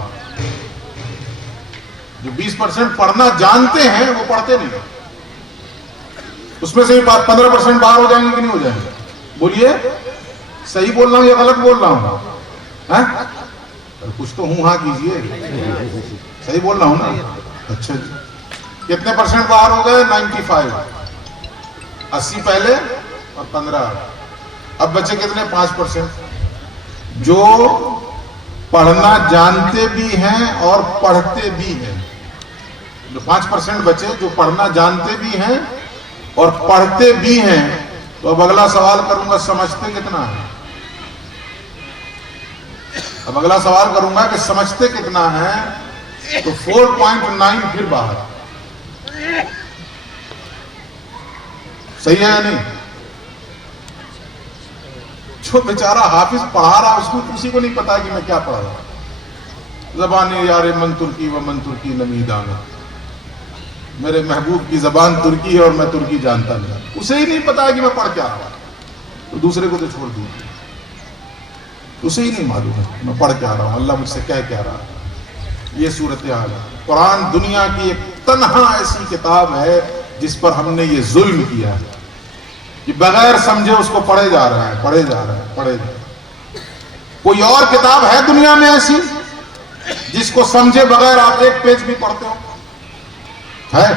جو 20% پڑھنا جانتے ہیں وہ پڑھتے نہیں، اس میں سے بھی 15% باہر ہو جائیں گے کہ نہیں ہو جائیں گے؟ بولیے، صحیح بول رہا ہوں یا غلط بول رہا ہوں؟ کچھ تو ہوں ہاں کیجئے، صحیح بول رہا ہوں نا؟ اچھا جی، کتنے % باہر ہو گئے؟ 95، 80 پہلے اور 15، اب بچے کتنے؟ 5%، جو پڑھنا جانتے بھی ہیں اور پڑھتے بھی ہیں۔ جو 5% بچے جو پڑھنا جانتے بھی ہیں اور پڑھتے بھی ہیں، تو اب اگلا سوال کروں گا سمجھتے کتنا ہے؟ اب اگلا سوال کروں گا کہ سمجھتے کتنا ہے، تو 4.9 پھر باہر۔ صحیح ہے یا نہیں؟ جو بیچارہ حافظ پڑھا رہا اسی کو نہیں پتا کہ میں کیا پڑھا رہا۔ زبان یار من ترکی و من ترکی نمیدان، میرے محبوب کی زبان ترکی ہے اور میں ترکی جانتا نہیں، اسے ہی نہیں پتا کہ میں پڑھ کیا رہا، تو دوسرے کو تو چھوڑ دوں، اسے ہی نہیں معلوم ہے میں پڑھ کیا رہا ہوں، اللہ مجھ سے کہہ کیا رہا ہے۔ یہ صورتحال ہے۔ قرآن دنیا کی ایک تنہا ایسی کتاب ہے جس پر ہم نے یہ ظلم کیا ہے کہ بغیر سمجھے اس کو پڑھے جا رہے ہیں، پڑھے جا رہے ہیں، پڑھے جا رہے ہیں۔ کوئی اور کتاب ہے دنیا میں ایسی جس کو سمجھے بغیر آپ ایک پیج بھی پڑھتے ہو؟ ہے؟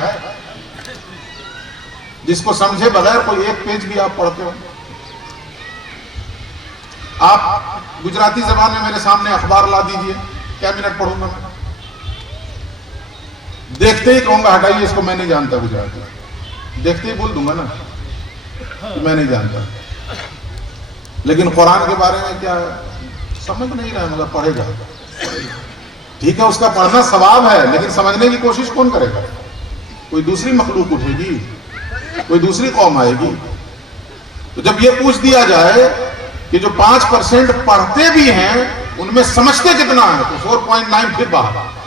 جس کو سمجھے بغیر کوئی ایک پیج بھی آپ پڑھتے ہو؟ آپ گجراتی زبان میں میرے سامنے اخبار لا دیجئے، کیا منٹ پڑھوں گا میں؟ دیکھتے ہی کہوں گا ہٹائیے اس کو، میں نہیں جانتا گجراتی، دیکھتے ہی بول دوں گا نا کہ میں نہیں جانتا۔ لیکن قرآن کے بارے میں کیا سمجھ نہیں رہا، مگر پڑھے گا، ٹھیک ہے، اس کا پڑھنا ثواب ہے، لیکن سمجھنے کی کوشش کون کرے گا؟ کوئی دوسری مخلوق اٹھے گی، کوئی دوسری قوم آئے گی۔ تو جب یہ پوچھ دیا جائے کہ جو 5% پڑھتے بھی ہیں ان میں سمجھتے کتنا ہے، تو 4.9 پھر باہر۔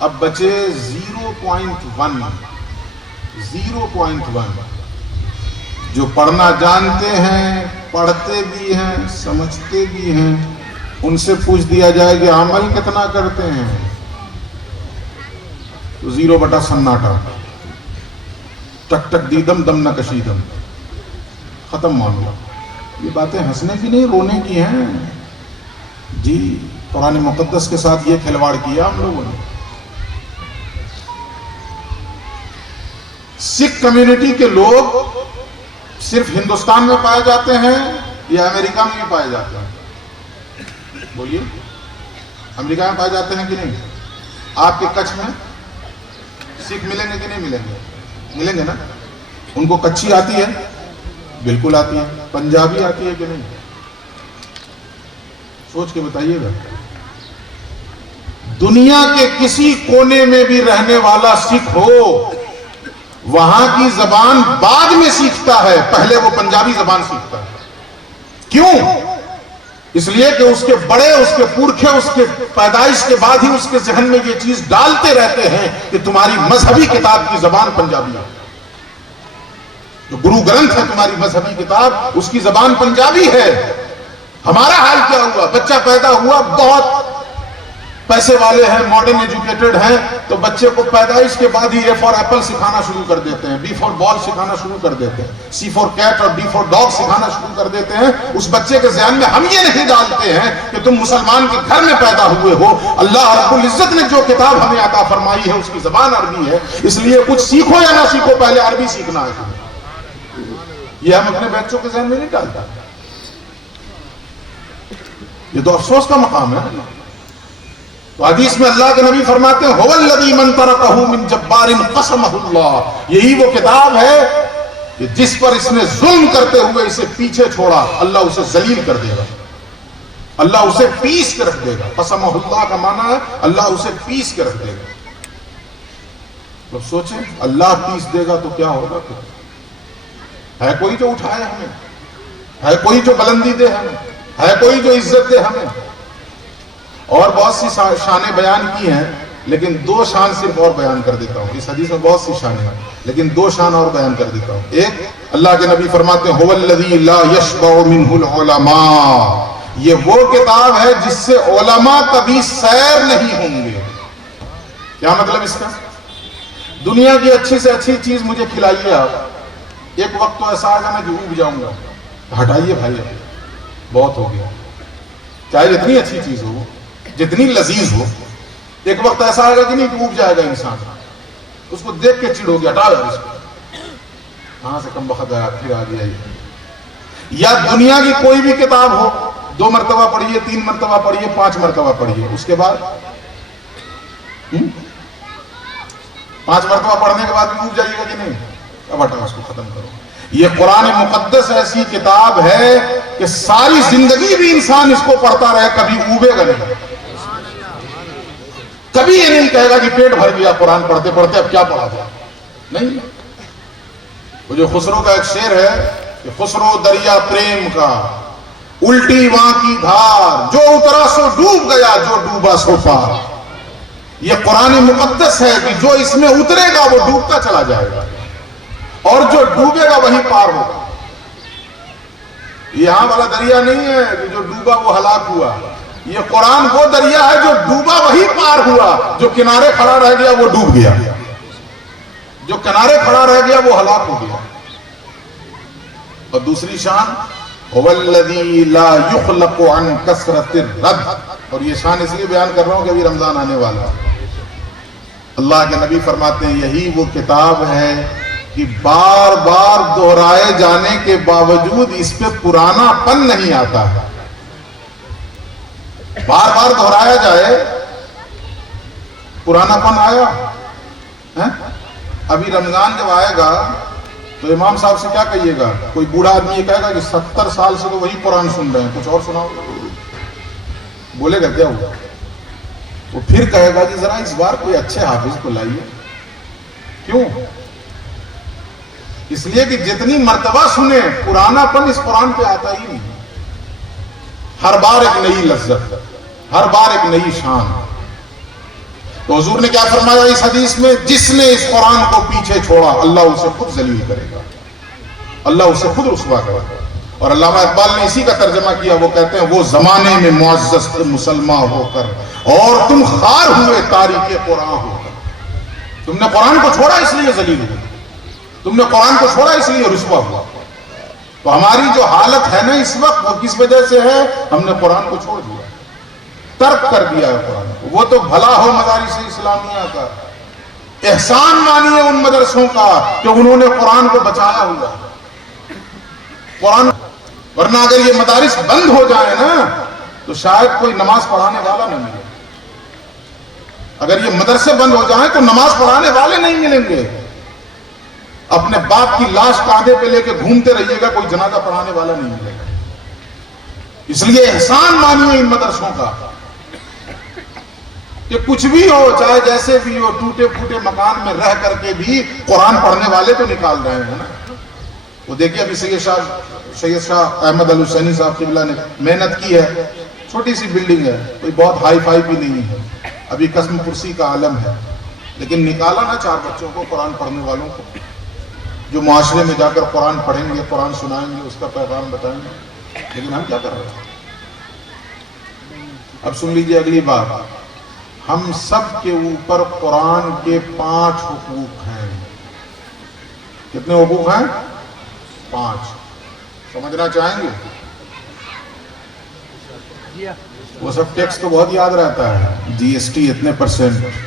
اب بچے 0.1، 0.1. جو پڑھنا جانتے ہیں، پڑھتے بھی ہیں، سمجھتے بھی ہیں، ان سے پوچھ دیا جائے کہ عمل کتنا کرتے ہیں، تو 0 سناٹا. ٹک ٹک دیدم دم نہ کشیدم، ختم معاملہ. یہ باتیں ہنسنے کی نہیں، رونے کی ہیں. جی قرآن مقدس کے ساتھ یہ کھلواڑ کیا ہم لوگوں نے. سکھ کمیونٹی کے لوگ صرف ہندوستان میں پائے جاتے ہیں یا امریکہ میں بھی پائے جاتے ہیں؟ بولیے. امریکہ میں پائے جاتے ہیں کہ نہیں؟ آپ کے کچھ میں سکھ ملیں گے کہ نہیں ملیں گے؟ ملیں گے نا. ان کو کچھی آتی ہے؟ بالکل آتی ہے. پنجابی آتی ہے کہ نہیں؟ سوچ کے بتائیے گا. دنیا کے کسی کونے میں بھی رہنے والا سکھ ہو، وہاں کی زبان بعد میں سیکھتا ہے، پہلے وہ پنجابی زبان سیکھتا ہے. کیوں؟ اس لیے کہ اس کے بڑے، اس کے پورکھے، اس کے پیدائش کے بعد ہی اس کے ذہن میں یہ چیز ڈالتے رہتے ہیں کہ تمہاری مذہبی کتاب کی زبان پنجابی ہے. جو گرو گرنتھ ہے تمہاری مذہبی کتاب، اس کی زبان پنجابی ہے. ہمارا حال کیا ہوا؟ بچہ پیدا ہوا، بہت پیسے والے ہیں، ماڈرن ایجوکیٹڈ ہیں، تو بچے کو پیدائش کے بعد ہی اے فار ایپل سکھانا شروع کر دیتے ہیں، بی فار بال سکھانا شروع کر دیتے ہیں، سی فار کیٹ اور ڈی فار ڈاگ سکھانا شروع کر دیتے ہیں. اس بچے کے ذہن میں ہم یہ نہیں ڈالتے ہیں کہ تم مسلمان کے گھر میں پیدا ہوئے ہو. اللہ رب العزت نے جو کتاب ہمیں عطا فرمائی ہے اس کی زبان عربی ہے، اس لیے کچھ سیکھو یا نہ سیکھو، پہلے عربی سیکھنا ہے. یہ ہم اپنے بچوں کے ذہن میں نہیں ڈالتا. یہ تو افسوس کا مقام ہے. تو حدیث میں اللہ کے نبی فرماتے ہیں هو الذی من ترکہ من جبار قسمہ اللہ. یہی وہ کتاب ہے کہ جس پر اس نے ظلم کرتے ہوئے اسے پیچھے چھوڑا، اللہ اسے ذلیل کر دے گا، اللہ اسے پیس کے رکھ دے گا. قسمہ اللہ کا معنی ہے اللہ اسے پیس کے رکھ دے گا. تو سوچیں اللہ پیس دے گا تو کیا ہوگا؟ ہے کوئی جو اٹھائے ہمیں؟ ہے کوئی جو بلندی دے ہمیں؟ ہے کوئی جو عزت دے ہمیں؟ اور بہت سی شانیں بیان کی ہیں، لیکن 2 شان صرف اور بیان کر دیتا ہوں. اس حدیث میں بہت سی شانیں ہیں، لیکن 2 شان اور بیان کر دیتا ہوں. ایک، اللہ کے نبی فرماتے ہیں هو الذی لا یشبع منہ العلماء. یہ وہ کتاب ہے جس سے علماء کبھی سیر نہیں ہوں گے. کیا مطلب اس کا؟ دنیا کی اچھی سے اچھی چیز مجھے کھلائیے آپ، ایک وقت تو ایسا آگا میں کہ اوب جاؤں گا. ہٹائیے بھائی، بہت ہو گیا. چاہے جتنی اچھی چیز ہو، جتنی لذیذ ہو، ایک وقت ایسا آئے گا کہ نہیں کہ اوب جائے گا انسان. اس کو دیکھ کے چڑ ہو گیا، ہٹا اس کو، کہاں سے کم بخت آیا، پھر آ گیا. یا دنیا کی کوئی بھی کتاب ہو، 2 مرتبہ پڑھیے، 3 مرتبہ پڑھیے، 5 مرتبہ پڑھیے، اس کے بعد 5 مرتبہ پڑھنے کے بعد بھی اوب جائیے گا کہ نہیں؟ اب ہٹا اس کو، ختم کرو. یہ قرآن مقدس ایسی کتاب ہے کہ ساری زندگی بھی انسان اس کو پڑھتا رہے، کبھی اوبے گا نہیں. کبھی یہ نہیں کہے گا کہ پیٹ بھر گیا قرآن پڑھتے پڑھتے، اب کیا پڑھا تھا. نہیں. وہ جو خسرو کا ایک شعر ہے کہ خسرو دریا پریم کا، الٹی وہاں کی دھار، جو اترا سو ڈوب گیا، جو ڈوبا سو پار. یہ قرآن مقدس ہے کہ جو اس میں اترے گا وہ ڈوبتا چلا جائے گا، اور جو ڈوبے گا وہی پار ہوگا. یہاں والا دریا نہیں ہے کہ جو ڈوبا وہ ہلاک ہوا. یہ قرآن وہ دریا ہے جو ڈوبا وہی پار ہوا، جو کنارے کھڑا رہ گیا وہ ڈوب گیا، جو کنارے کھڑا رہ گیا وہ ہلاک ہو گیا. اور دوسری شان هو الذی لا یخلق عن کثرت الرد. اور یہ شان اس لیے بیان کر رہا ہوں کہ ابھی رمضان آنے والا ہے. اللہ کے نبی فرماتے ہیں یہی وہ کتاب ہے کہ بار بار دہرائے جانے کے باوجود اس پہ پرانا پن نہیں آتا ہے. بار بار دہرایا جائے، پرانا پن آیا. ابھی رمضان جب آئے گا تو امام صاحب سے کیا کہیے گا؟ کوئی بوڑھا آدمی یہ کہے گا کہ 70 سال سے تو وہی قرآن سن رہے ہیں، کچھ اور سناؤ. بولے گا کیا ہوگا؟ وہ پھر کہے گا کہ ذرا اس بار کوئی اچھے حافظ کو لائیے. کیوں؟ اس لیے کہ جتنی مرتبہ سنیں پرانا پن اس قرآن پہ آتا ہی نہیں. ہر بار ایک نئی لذت، ہر بار ایک نئی شان. تو حضور نے کیا فرمایا اس حدیث میں؟ جس نے اس قرآن کو پیچھے چھوڑا اللہ اسے خود ذلیل کرے گا، اللہ اسے خود رسوا کرے گا۔ اور علامہ اقبال نے اسی کا ترجمہ کیا، وہ کہتے ہیں وہ زمانے میں معزز تھے مسلمان ہو کر، اور تم خار ہوئے تاریخ قرآن ہو کر۔ تم نے قرآن کو چھوڑا اس لیے ذلیل ہوئے، تم نے قرآن کو چھوڑا اس لیے رسوا ہوا۔ تو ہماری جو حالت ہے نا اس وقت، وہ کس وجہ سے ہے؟ ہم نے قرآن کو چھوڑ دیا، ترک کر دیا ہے قرآن کو۔ وہ تو بھلا ہو مدارس اسلامیہ کا، احسان مانیے ان مدرسوں کا کہ انہوں نے قرآن کو بچایا ہوا قرآن، ورنہ اگر یہ مدارس بند ہو جائے نا تو شاید کوئی نماز پڑھانے والا نہ ملے۔ اگر یہ مدرسے بند ہو جائیں تو نماز پڑھانے والے نہیں ملیں گے۔ اپنے باپ کی لاش کاندھے پہ لے کے گھومتے رہیے گا، کوئی جنازہ پڑھانے والا نہیں ملے گا۔ اس لیے احسان مانیے ان مدرسوں کا کہ کچھ بھی ہو، چاہے جیسے بھی ہو، ٹوٹے پھوٹے مکان میں رہ کر کے بھی قرآن پڑھنے والے تو نکال رہے ہیں نا۔ وہ دیکھیے ابھی سید شاہ احمد الحسینی صاحب قبلہ نے محنت کی ہے، چھوٹی سی بلڈنگ ہے، کوئی بہت ہائی فائی بھی نہیں ہے، ابھی قسم پرسی کا عالم ہے، لیکن نکالا نا 4 بچوں کو، قرآن پڑھنے والوں کو، جو معاشرے میں جا کر قرآن پڑھیں گے، قرآن سنائیں گے، اس کا پیغام بتائیں گے۔ لیکن ہم کیا کر رہے ہیں؟ اب سن لیجیے اگلی بات، ہم سب کے اوپر قرآن کے 5 حقوق ہیں۔ کتنے حقوق ہیں؟ 5۔ سمجھنا چاہیں گے؟ وہ سب ٹیکس تو بہت یاد رہتا ہے، جی ایس ٹی اتنے %،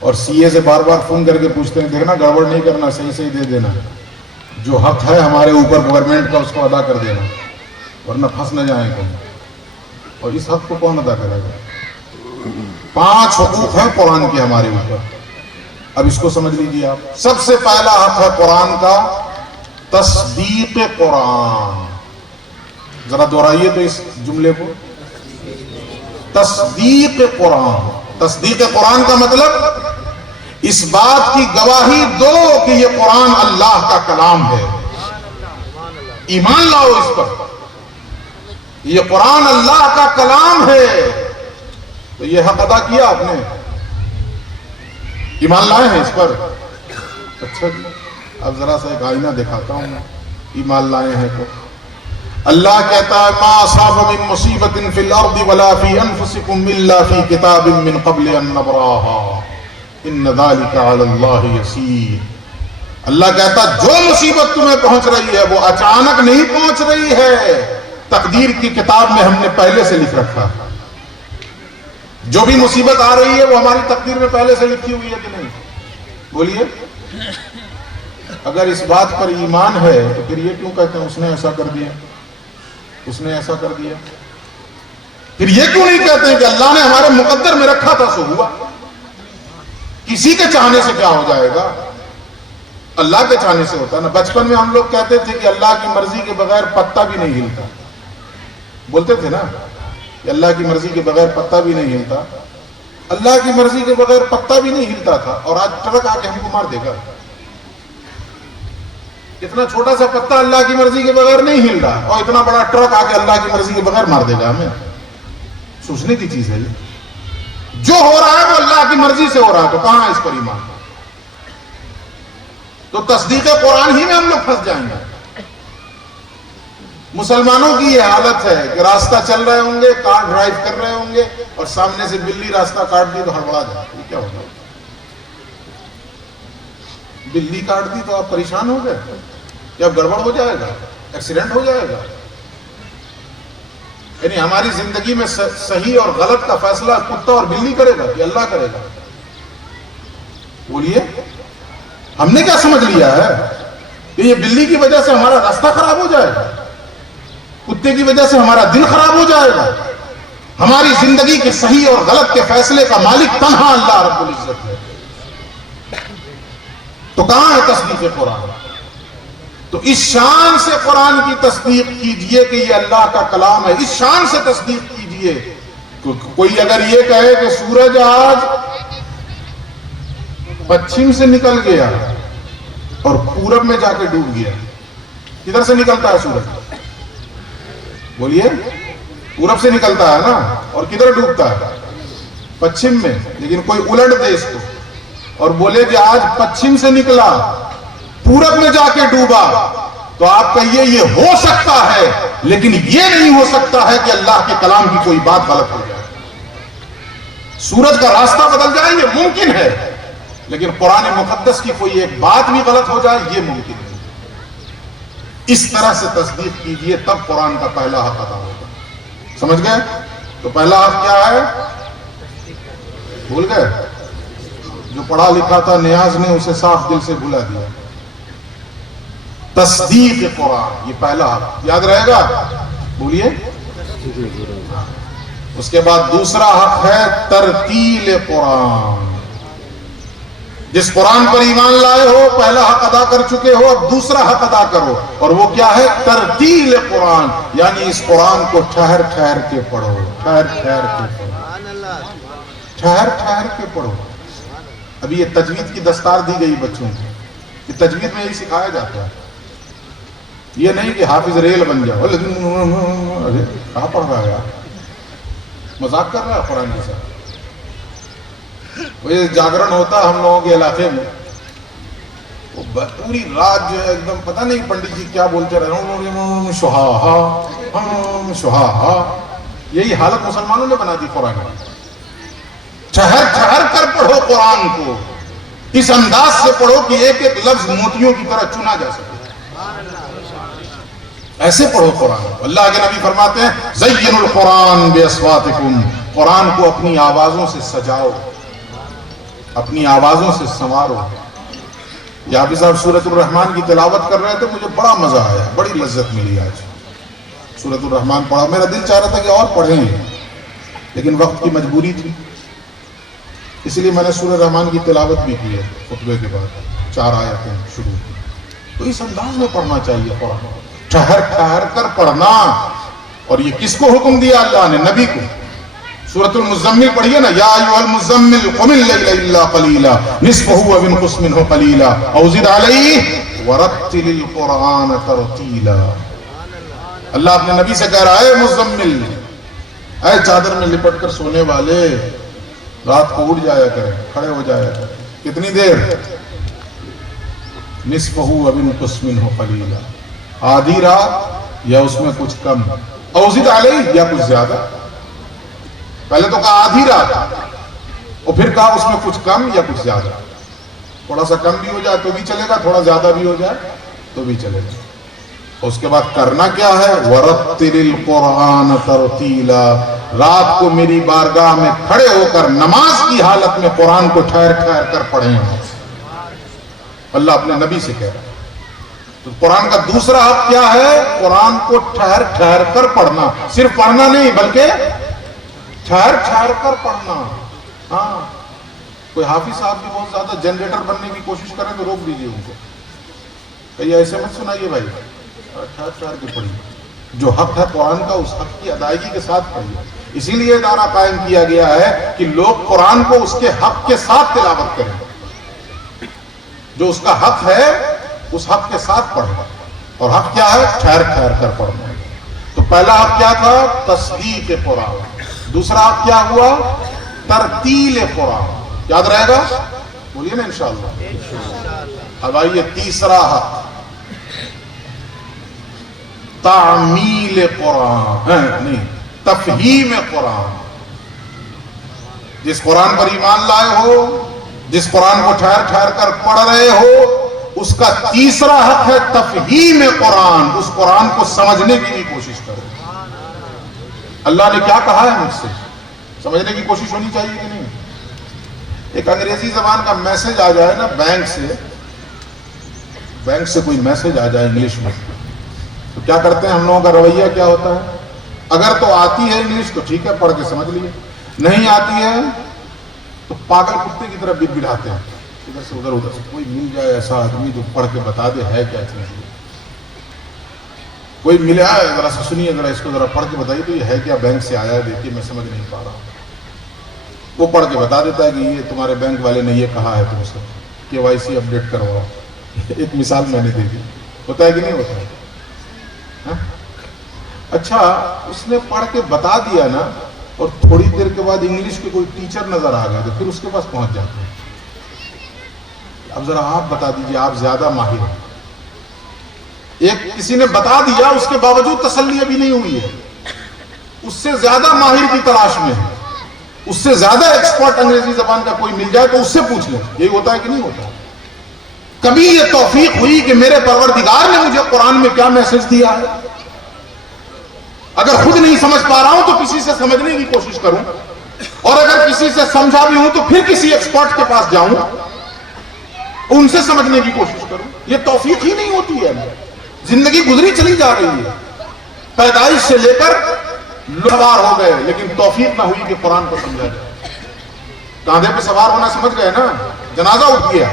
اور سی اے سے بار بار فون کر کے پوچھتے ہیں دیکھنا گڑبڑ نہیں کرنا، صحیح دے دینا، جو حق ہے ہمارے اوپر گورنمنٹ کا اس کو ادا کر دینا، ورنہ پھنس نہ جائیں کہیں۔ اور اس حق کو کون ادا کرے گا؟ 5 حقوق ہیں قرآن کے ہمارے اوپر۔ اب اس کو سمجھ لیجیے آپ۔ سب سے پہلا حق ہے قرآن کا تصدیق قرآن۔ ذرا دہرائیے تو اس جملے کو، تصدیق قرآن۔ تصدیق قرآن کا مطلب اس بات کی گواہی دو کہ یہ قرآن اللہ کا کلام ہے، ایمان لاؤ اس پر، یہ قرآن اللہ کا کلام ہے۔ تو یہ حق ادا کیا آپ نے، ایمان لائے ہیں اس پر؟ اچھا جی، اب ذرا سا ایک آئینہ دکھاتا ہوں، ایمان لائے ہیں تو اللہ کہتا ہے ما اصاب من مصیبت فی الارض ولا فی انفسکم الا فی کتاب من قبل ان نبراها ان ذلک علی اللہ یسیر۔ اللہ کہتا جو مصیبت تمہیں پہنچ رہی ہے وہ اچانک نہیں پہنچ رہی ہے، تقدیر کی کتاب میں ہم نے پہلے سے لکھ رکھا ہے۔ جو بھی مصیبت آ رہی ہے وہ ہماری تقدیر میں پہلے سے لکھی ہوئی ہے کہ نہیں؟ بولیے۔ اگر اس بات پر ایمان ہے تو پھر یہ کیوں کہتے ہیں اس نے ایسا کر دیا، اس نے ایسا کر دیا؟ پھر یہ کیوں نہیں کہتے ہیں کہ اللہ نے ہمارے مقدر میں رکھا تھا سو ہوا؟ کسی کے چاہنے سے کیا ہو جائے گا؟ اللہ کے چاہنے سے ہوتا نا۔ بچپن میں ہم لوگ کہتے تھے کہ اللہ کی مرضی کے بغیر پتا بھی نہیں ہلتا، بولتے تھے نا کہ اللہ کی مرضی کے بغیر پتا بھی نہیں ہلتا۔ اللہ کی مرضی کے بغیر پتا بھی نہیں ہلتا تھا، اور آج ٹرک آ کے ہم کو مار دے گا۔ اتنا چھوٹا سا پتا اللہ کی مرضی کے بغیر نہیں ہل رہا، اور اتنا بڑا ٹرک آ کے اللہ کی مرضی کے بغیر مار دے گا ہمیں۔ سوچنے کی چیز ہے یہ، جو ہو رہا ہے وہ اللہ کی مرضی سے ہو رہا ہے، تو کہاں ہے اس پر ایمان؟ تو تصدیق قرآن ہی میں ہم لوگ پھنس جائیں گے۔ مسلمانوں کی یہ حالت ہے کہ راستہ چل رہے ہوں گے، کار ڈرائیو کر رہے ہوں گے، اور سامنے سے بلی راستہ کاٹ دی تو ہڑبڑا جائے، یہ کیا ہوگا؟ بلی کاٹ دی تو آپ پریشان ہو گئے کہ اب گڑبڑ ہو جائے گا، ایکسیڈنٹ ہو جائے گا۔ یعنی ہماری زندگی میں صحیح اور غلط کا فیصلہ کتا اور بلی کرے گا کہ اللہ کرے گا؟ بولیے، ہم نے کیا سمجھ لیا ہے کہ یہ بلی کی وجہ سے ہمارا راستہ خراب ہو جائے گا، کتے کی وجہ سے ہمارا دل خراب ہو جائے گا؟ ہماری زندگی کے صحیح اور غلط کے فیصلے کا مالک تنہا اللہ رب العزت ہے۔ تو کہاں ہے تصدیق قرآن؟ تو اس شان سے قرآن کی تصدیق کیجئے کہ یہ اللہ کا کلام ہے، اس شان سے تصدیق کیجئے۔ کوئی اگر یہ کہے کہ سورج آج پچھم سے نکل گیا اور پورب میں جا کے ڈوب گیا، کدھر سے نکلتا ہے سورج؟ بولیے، پورب سے نکلتا ہے نا، اور کدھر ڈوبتا ہے؟ پچھم میں، لیکن کوئی الٹ دے اس کو اور بولے کہ آج پچھم سے نکلا پورب میں جا کے ڈوبا، تو آپ کہیے یہ ہو سکتا ہے، لیکن یہ نہیں ہو سکتا ہے کہ اللہ کے کلام کی کوئی بات غلط ہو جائے، سورج کا راستہ بدل جائے، یہ ممکن ہے، لیکن قرآن مقدس کی کوئی ایک بات بھی غلط ہو جائے یہ ممکن نہیں۔ اس طرح سے تصدیق کیجئے تب قرآن کا پہلا حق ادا ہوگا۔ سمجھ گئے؟ تو پہلا حق کیا ہے؟ بھول گئے؟ جو پڑھا لکھا تھا نیاز نے اسے صاف دل سے بھلا دیا، تصدیق قرآن، یہ پہلا حق یاد رہے گا؟ بولیے۔ اس کے بعد دوسرا حق ہے ترتیل قرآن۔ جس قرآن پر ایمان لائے ہو پہلا حق ادا کر چکے ہو، اب دوسرا حق ادا کرو، اور وہ کیا ہے؟ ترتیل قرآن، یعنی اس قرآن کو ٹھہر ٹھہر کے پڑھو، ٹھہر ٹھہر کے پڑھو، ٹھہر ٹھہر کے پڑھو۔ ابھی یہ تجوید کی دستار دی گئی بچوں کو، یہ تجوید میں یہی سکھایا جاتا ہے، یہ نہیں کہ حافظ ریل بن جاؤ، ارے کہاں پڑھ رہا ہے یار، مذاق کر رہا ہے قرآن کے ساتھ۔ وہ جاگرن ہوتا ہے ہم لوگوں کے علاقے میں، وہ پوری رات جو ہے ایک دم پتہ نہیں پنڈت جی کیا بولتے رہے، شہاہا شہاہا، یہی حالت مسلمانوں نے بنا دی قرآن میں۔ ٹھہر ٹھہر کر پڑھو قرآن کو، اس انداز سے پڑھو کہ ایک ایک لفظ موتیوں کی طرح چنا جا سکے، ایسے پڑھو قرآن۔ اللہ کے نبی فرماتے ہیں زینوا القرآن باصواتکم، قرآن کو اپنی آوازوں سے سجاؤ، اپنی آوازوں سے سنوارو۔ یہ حافظ صاحب سورۃ الرحمن کی تلاوت کر رہے تھے، مجھے بڑا مزہ آیا، بڑی لذت ملی آج سورۃ الرحمن پڑھا، میرا دل چاہ رہا تھا کہ اور پڑھیں گے، لیکن وقت کی مجبوری تھی، اس لیے میں نے سورۃ الرحمن کی تلاوت بھی کی ہے خطبے کے بعد، 4 آیتیں شروع کی۔ تو اس انداز میں پڑھنا چاہیے قرآن، ٹھہر ٹھہر کر پڑھنا۔ اور یہ کس کو حکم دیا اللہ نے؟ نبی کو۔ سورۃ المزمل پڑھیے نا، یا ایھا المزمل قم اللیل الا قلیلا نصفہ او انقص منہ قلیلا او زد علیہ ورتل القرآن ترتیلا۔ اللہ اپنے نبی سے کہہ رہا ہے، اے مزمل، اے چادر میں لپٹ کر سونے والے، رات کو اٹھ جایا کرے، کھڑے ہو جایا کرے، کتنی دیر؟ نصفہ او انقص منہ قلیلا، آدھی رات یا اس میں کچھ کم، او زد علیہ یا کچھ زیادہ۔ پہلے تو کہا آدھی رات، اور پھر کہا اس میں کچھ کم یا کچھ زیادہ، تھوڑا سا کم بھی ہو جائے تو بھی چلے گا، تھوڑا زیادہ بھی ہو جائے تو بھی چلے گا۔ اور اس کے بعد کرنا کیا ہے؟ وَرَتِّلِ الْقُرْآنَ تَرْتِيلًا، رات کو میری بارگاہ میں کھڑے ہو کر نماز کی حالت میں قرآن کو ٹھہر ٹھہر کر پڑھیں۔ اللہ اپنے نبی سے کہہ رہا ہے۔ تو قرآن کا دوسرا حق کیا ہے؟ قرآن کو ٹھہر ٹھہر کر پڑھنا، صرف پڑھنا نہیں بلکہ ٹھہر ٹھہر کر پڑھنا۔ ہاں، کوئی حافظ صاحب بھی بہت زیادہ جنریٹر بننے کی کوشش کریں تو روک دیجئے ان کو، کہیے ایسے مت سنائیے بھائی، ٹھہر ٹھہر کے پڑھیے، جو حق ہے قرآن کا اس حق کی ادائیگی کے ساتھ پڑھیے۔ اسی لیے ادارہ قائم کیا گیا ہے کہ لوگ قرآن کو اس کے حق کے ساتھ تلاوت کریں، جو اس کا حق ہے اس حق کے ساتھ پڑھنا، اور حق کیا ہے؟ ٹھہر ٹھہر کر پڑھنا۔ تو پہلا حق کیا تھا؟ تصدیق قرآن۔ دوسرا حق کیا ہوا؟ ترتیل قرآن۔ یاد رہے گا؟ بولیے نا انشاءاللہ۔ اب آئیے تیسرا حق، تعمیل قرآن، نہیں، تفہیم قرآن۔ جس قرآن پر ایمان لائے ہو، جس قرآن کو ٹھہر ٹھہر کر پڑھ رہے ہو، اس کا تیسرا حق ہے تفہیم قرآن، اس قرآن کو سمجھنے کی بھی کوشش کرو۔ اللہ نے کیا کہا ہے مجھ سے، سمجھنے کی کوشش ہونی چاہیے کہ نہیں؟ ایک انگریزی زبان کا میسج آ جائے نا بینک سے کوئی میسج آ جائے انگلش میں، تو کیا کرتے ہیں ہم لوگوں کا رویہ کیا ہوتا ہے؟ اگر تو آتی ہے انگلش تو ٹھیک ہے، پڑھ کے سمجھ لیے، نہیں آتی ہے تو پاگل کتے کی طرح بٹ بٹھاتے ہیں، ادھر سے ادھر سے، کوئی مل جائے ایسا آدمی جو پڑھ کے بتا دے ہے کیا چیز، کوئی ملا ہے ذرا سے سنیے، ذرا اس کو ذرا پڑھ کے بتائیے تو یہ ہے کیا، بینک سے آیا ہے، دیکھیے میں سمجھ نہیں پا رہا ہوں۔ وہ پڑھ کے بتا دیتا ہے کہ یہ تمہارے بینک والے نے یہ کہا ہے تم سے KYC اپڈیٹ کرواؤ۔ ایک مثال میں نے دے دی، ہوتا ہے کہ نہیں ہوتا ہے؟ اچھا، اس نے پڑھ کے بتا دیا نا، اور تھوڑی دیر کے بعد انگلش کے کوئی ٹیچر نظر آ گئے تو پھر اس کے پاس پہنچ جاتے ہیں. اب ذرا آپ بتا دیجئے، آپ زیادہ ماہر ہیں. ایک کسی نے بتا دیا، اس کے باوجود تسلی ابھی نہیں ہوئی ہے، اس سے زیادہ ماہر کی تلاش میں ہے، اس سے زیادہ ایکسپرٹ انگریزی زبان کا کوئی مل جائے تو اس سے پوچھ لیں. یہی ہوتا ہے کہ نہیں ہوتا؟ کبھی یہ توفیق ہوئی کہ میرے پروردگار نے مجھے قرآن میں کیا میسج دیا ہے؟ اگر خود نہیں سمجھ پا رہا ہوں تو کسی سے سمجھنے کی کوشش کروں، اور اگر کسی سے سمجھا بھی ہوں تو پھر کسی ایکسپرٹ کے پاس جاؤں، ان سے سمجھنے کی کوشش کروں. یہ توفیق ہی نہیں ہوتی ہے. زندگی گزری چلی جا رہی ہے، پیدائش سے لے کر سوار ہو گئے، لیکن توفیق نہ ہوئی کہ قرآن کو سمجھا جائے. کاندھے پہ سوار ہونا سمجھ گئے نا، جنازہ اٹھ گیا،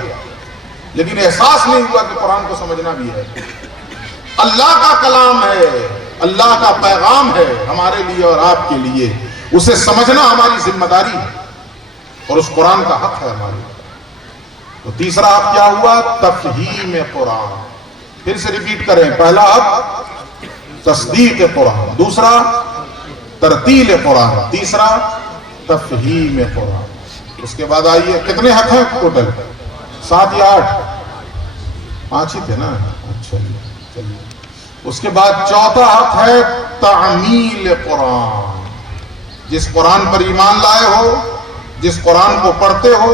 لیکن احساس نہیں ہوا کہ قرآن کو سمجھنا بھی ہے. اللہ کا کلام ہے، اللہ کا پیغام ہے ہمارے لیے اور آپ کے لیے، اسے سمجھنا ہماری ذمہ داری ہے اور اس قرآن کا حق ہے ہمارے. تو تیسرا حق کیا ہوا؟ تفہیم قرآن. پھر سے ریپیٹ کریں، پہلا حق تصدیق قرآن، دوسرا ترتیل قرآن، تیسرا تفہیم قرآن. اس کے بعد آئیے، کتنے حق ہیں ٹوٹل؟ 7 یا 8؟ 5 ہی تھے نا. اچھا چلیے. اس کے بعد چوتھا حق ہے تعمیل قرآن. جس قرآن پر ایمان لائے ہو، جس قرآن کو پڑھتے ہو،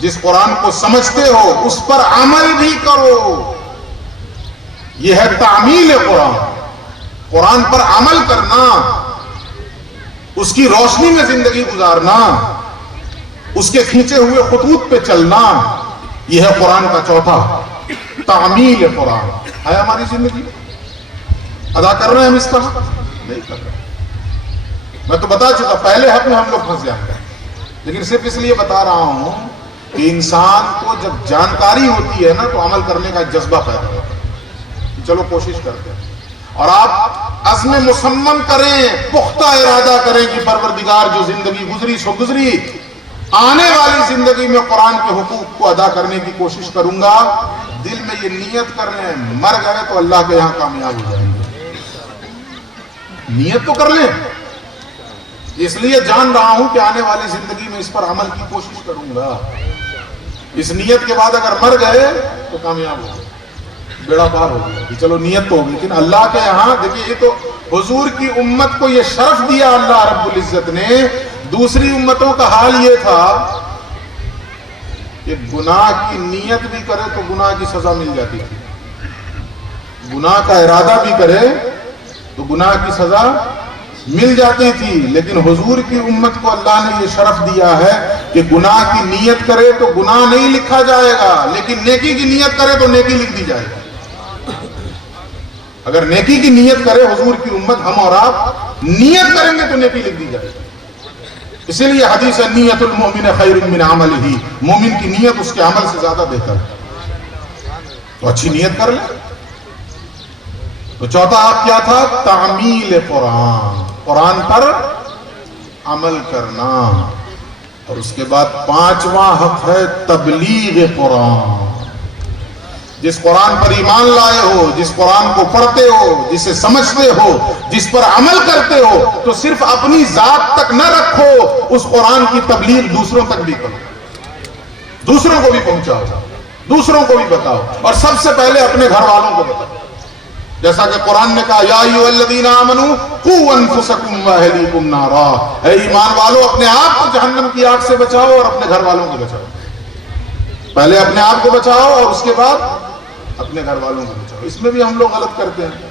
جس قرآن کو سمجھتے ہو، اس پر عمل بھی کرو. یہ ہے تعمیل قرآن. قرآن پر عمل کرنا، اس کی روشنی میں زندگی گزارنا، اس کے کھینچے ہوئے خطوط پہ چلنا، یہ ہے قرآن کا چوتھا. تعمیل قرآن ہے ہماری زندگی. ادا کر رہے ہیں ہم اس کا؟ نہیں کر رہے. میں تو بتا چکا پہلے حق میں ہم لوگ پھنس جاتے ہیں، لیکن صرف اس لیے بتا رہا ہوں کہ انسان کو جب جانکاری ہوتی ہے نا تو عمل کرنے کا جذبہ پیدا ہوتا ہے. چلو کوشش کرتے ہیں، اور آپ عزم مصمم کریں، پختہ ارادہ کریں کہ پروردگار جو زندگی گزری سو گزری، آنے والی زندگی میں قرآن کے حقوق کو ادا کرنے کی کوشش کروں گا. دل میں یہ نیت کر لیں، مر گئے تو اللہ کے یہاں کامیاب ہو جائیں گے. نیت تو کر لیں. اس لیے جان رہا ہوں کہ آنے والی زندگی میں اس پر عمل کی کوشش کروں گا. اس نیت کے بعد اگر مر گئے تو کامیاب ہو گئے، بیڑا پار ہو گیا. چلو نیت تو ہوگی، لیکن اللہ کے یہاں دیکھیے، یہ تو حضور کی امت کو یہ شرف دیا اللہ رب العزت نے. دوسری امتوں کا حال یہ تھا کہ گناہ کی نیت بھی کرے تو گناہ کی سزا مل جاتی تھی، گناہ کا ارادہ بھی کرے تو گناہ کی سزا مل جاتی تھی. لیکن حضور کی امت کو اللہ نے یہ شرف دیا ہے کہ گناہ کی نیت کرے تو گناہ نہیں لکھا جائے گا، لیکن نیکی کی نیت کرے تو نیکی لکھ دی جائے گی. اگر نیکی کی نیت کرے حضور کی امت، ہم اور آپ نیت کریں گے تو نیکی لکھ دی جائے گی. اسی لیے حدیث ہے نیت المؤمن خیر من عملہ، مومن کی نیت اس کے عمل سے زیادہ بہتر ہے. تو اچھی نیت کر لیں. تو چوتھا آپ کیا تھا؟ تعمیل قرآن، قرآن پر عمل کرنا. اور اس کے بعد 5واں حق ہے تبلیغ قرآن. جس قرآن پر ایمان لائے ہو، جس قرآن کو پڑھتے ہو، جسے سمجھتے ہو، جس پر عمل کرتے ہو، تو صرف اپنی ذات تک نہ رکھو، اس قرآن کی تبلیغ دوسروں تک بھی کرو، دوسروں کو بھی پہنچاؤ، دوسروں کو بھی بتاؤ، اور سب سے پہلے اپنے گھر والوں کو بتاؤ. جیسا کہ قرآن نے کہا یا ایھا الذین آمنوا قوا انفسکم واہلیکم نارا، اے ایمان والو اپنے آپ کو جہنم کی آگ سے بچاؤ اور اپنے گھر والوں کو بچاؤ. پہلے اپنے آپ کو بچاؤ اور اس کے بعد اپنے گھر والوں کو بچاؤ. اس میں بھی ہم لوگ غلط کرتے ہیں.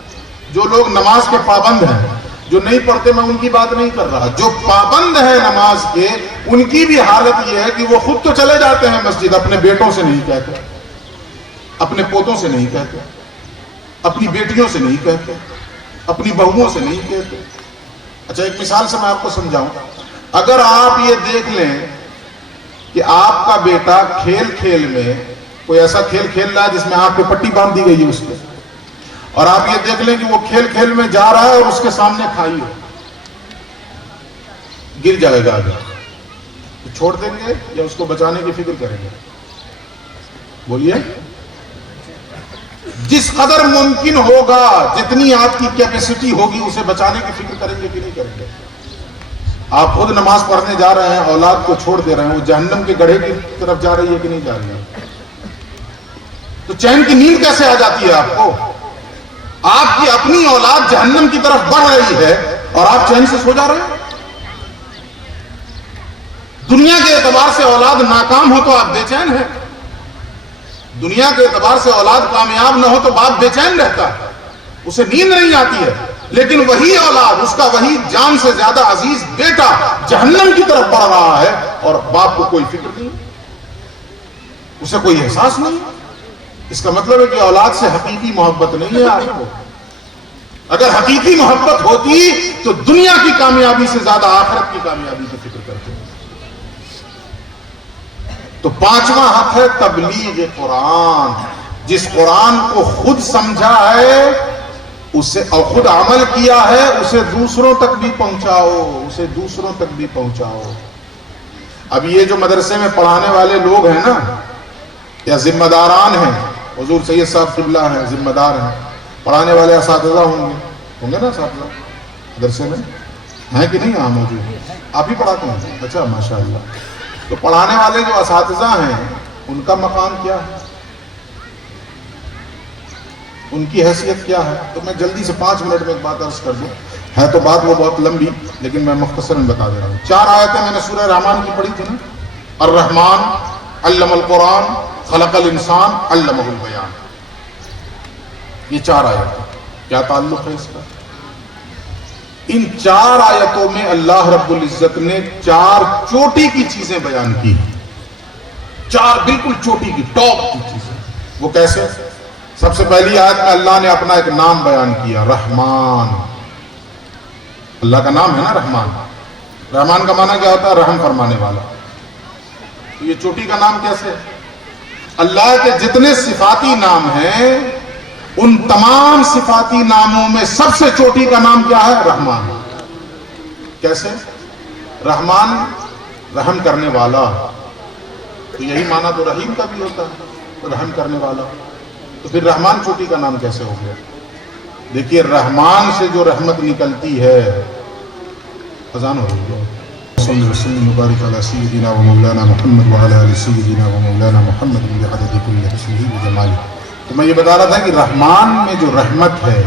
جو لوگ نماز کے پابند ہیں، جو نہیں پڑھتے، میں ان کی بات نہیں کر رہا، جو پابند ہیں نماز کے، ان کی بھی حالت یہ ہے کہ وہ خود تو چلے جاتے ہیں مسجد، اپنے بیٹوں سے نہیں کہتے، اپنے پوتوں سے نہیں کہتے، اپنی بیٹیوں سے نہیں کہتے، اپنی بہوؤں سے نہیں کہتے. اچھا ایک مثال سے میں آپ کو سمجھاؤں. اگر آپ یہ دیکھ لیں کہ آپ کا بیٹا کھیل کھیل میں کوئی ایسا کھیل کھیل رہا ہے جس میں آنکھ پہ پٹی باندھ دی گئی ہے اس پہ، اور آپ یہ دیکھ لیں کہ وہ کھیل کھیل میں جا رہا ہے اور اس کے سامنے کھائی ہو، گر جائے گا آگے، تو چھوڑ دیں گے یا اس کو بچانے کی فکر کریں گے؟ بولیے. جس قدر ممکن ہوگا، جتنی آپ کی کیپیسٹی ہوگی، اسے بچانے کی فکر کریں گے کہ نہیں کریں گے؟ آپ خود نماز پڑھنے جا رہے ہیں، اولاد کو چھوڑ دے رہے ہیں، وہ جہنم کے گڑھے کی طرف جا رہی ہے کہ نہیں جا رہی ہے؟ تو چین کی نیند کیسے آ جاتی ہے آپ کو؟ آپ کی اپنی اولاد جہنم کی طرف بڑھ رہی ہے اور آپ چین سے سو جا رہے ہیں؟ دنیا کے اعتبار سے اولاد ناکام ہو تو آپ بے چین ہیں، دنیا کے اعتبار سے اولاد کامیاب نہ ہو تو باپ بے چین رہتا ہے، اسے نیند نہیں آتی ہے۔ لیکن وہی اولاد، اس کا وہی جان سے زیادہ عزیز بیٹا جہنم کی طرف بڑھ رہا ہے اور باپ کو کوئی فکر نہیں، اسے کوئی احساس نہیں۔ اس کا مطلب ہے کہ اولاد سے حقیقی محبت نہیں ہے آپ کو۔ اگر حقیقی محبت ہوتی تو دنیا کی کامیابی سے زیادہ آخرت کی کامیابی کی فکر کرتے۔ تو پانچواں حق ہے تبلیغ قرآن۔ جس قرآن کو خود سمجھا ہے اسے اور خود عمل کیا ہے، اسے دوسروں تک بھی پہنچاؤ، اسے دوسروں تک بھی پہنچاؤ۔ اب یہ جو مدرسے میں پڑھانے والے لوگ ہیں نا، یا ذمہ داران ہیں، حضور سید صاحب قبلہ ہیں، ذمہ دار ہیں، پڑھانے والے اساتذہ ہوں گے نا، اساتذہ مدرسے میں ہیں کہ نہیں؟ ہاں موجود، آپ ہی پڑھاتے ہیں؟ اچھا ماشاءاللہ۔ تو پڑھانے والے جو اساتذہ ہیں ان کا مقام کیا ہے، ان کی حیثیت کیا ہے؟ تو میں جلدی سے 5 منٹ میں ایک بات عرض کر دوں، ہے تو بات وہ بہت لمبی لیکن میں مختصراً بتا دے رہا ہوں۔ 4 آیتیں میں نے سورہ رحمان کی پڑھی تھی نا، الرحمن علم القرآن خلق الانسان علمہ البیان، یہ 4 آیتیں کیا تعلق ہے اس کا؟ ان 4 آیتوں میں اللہ رب العزت نے 4 چوٹی کی چیزیں بیان کی، 4 بالکل چوٹی کی، ٹاپ کی چیزیں۔ وہ کیسے؟ سب سے پہلی آیت میں اللہ نے اپنا ایک نام بیان کیا، رحمان۔ اللہ کا نام ہے نا رحمان۔ رحمان کا معنی کیا ہوتا ہے؟ رحم فرمانے والا۔ تو یہ چوٹی کا نام کیسے؟ اللہ کے جتنے صفاتی نام ہیں ان تمام صفاتی ناموں میں سب سے چوٹی کا نام کیا ہے؟ رحمان۔ کیسے؟ رحمان رحم کرنے والا، تو یہی معنی تو رحیم کا بھی ہوتا ہے، رحم کرنے والا۔ تو پھر رحمان چوٹی کا نام کیسے ہو گیا؟ دیکھیے رحمان سے جو رحمت نکلتی ہے، اذان ہو رہی ہے، صلی اللہ وسلم مبارک علی سیدنا و مولانا محمد وعلی آل سیدنا و مولانا محمد بعدد کل حسنہ وجمالہ۔ تو میں یہ بتا رہا تھا کہ رحمان میں جو رحمت ہے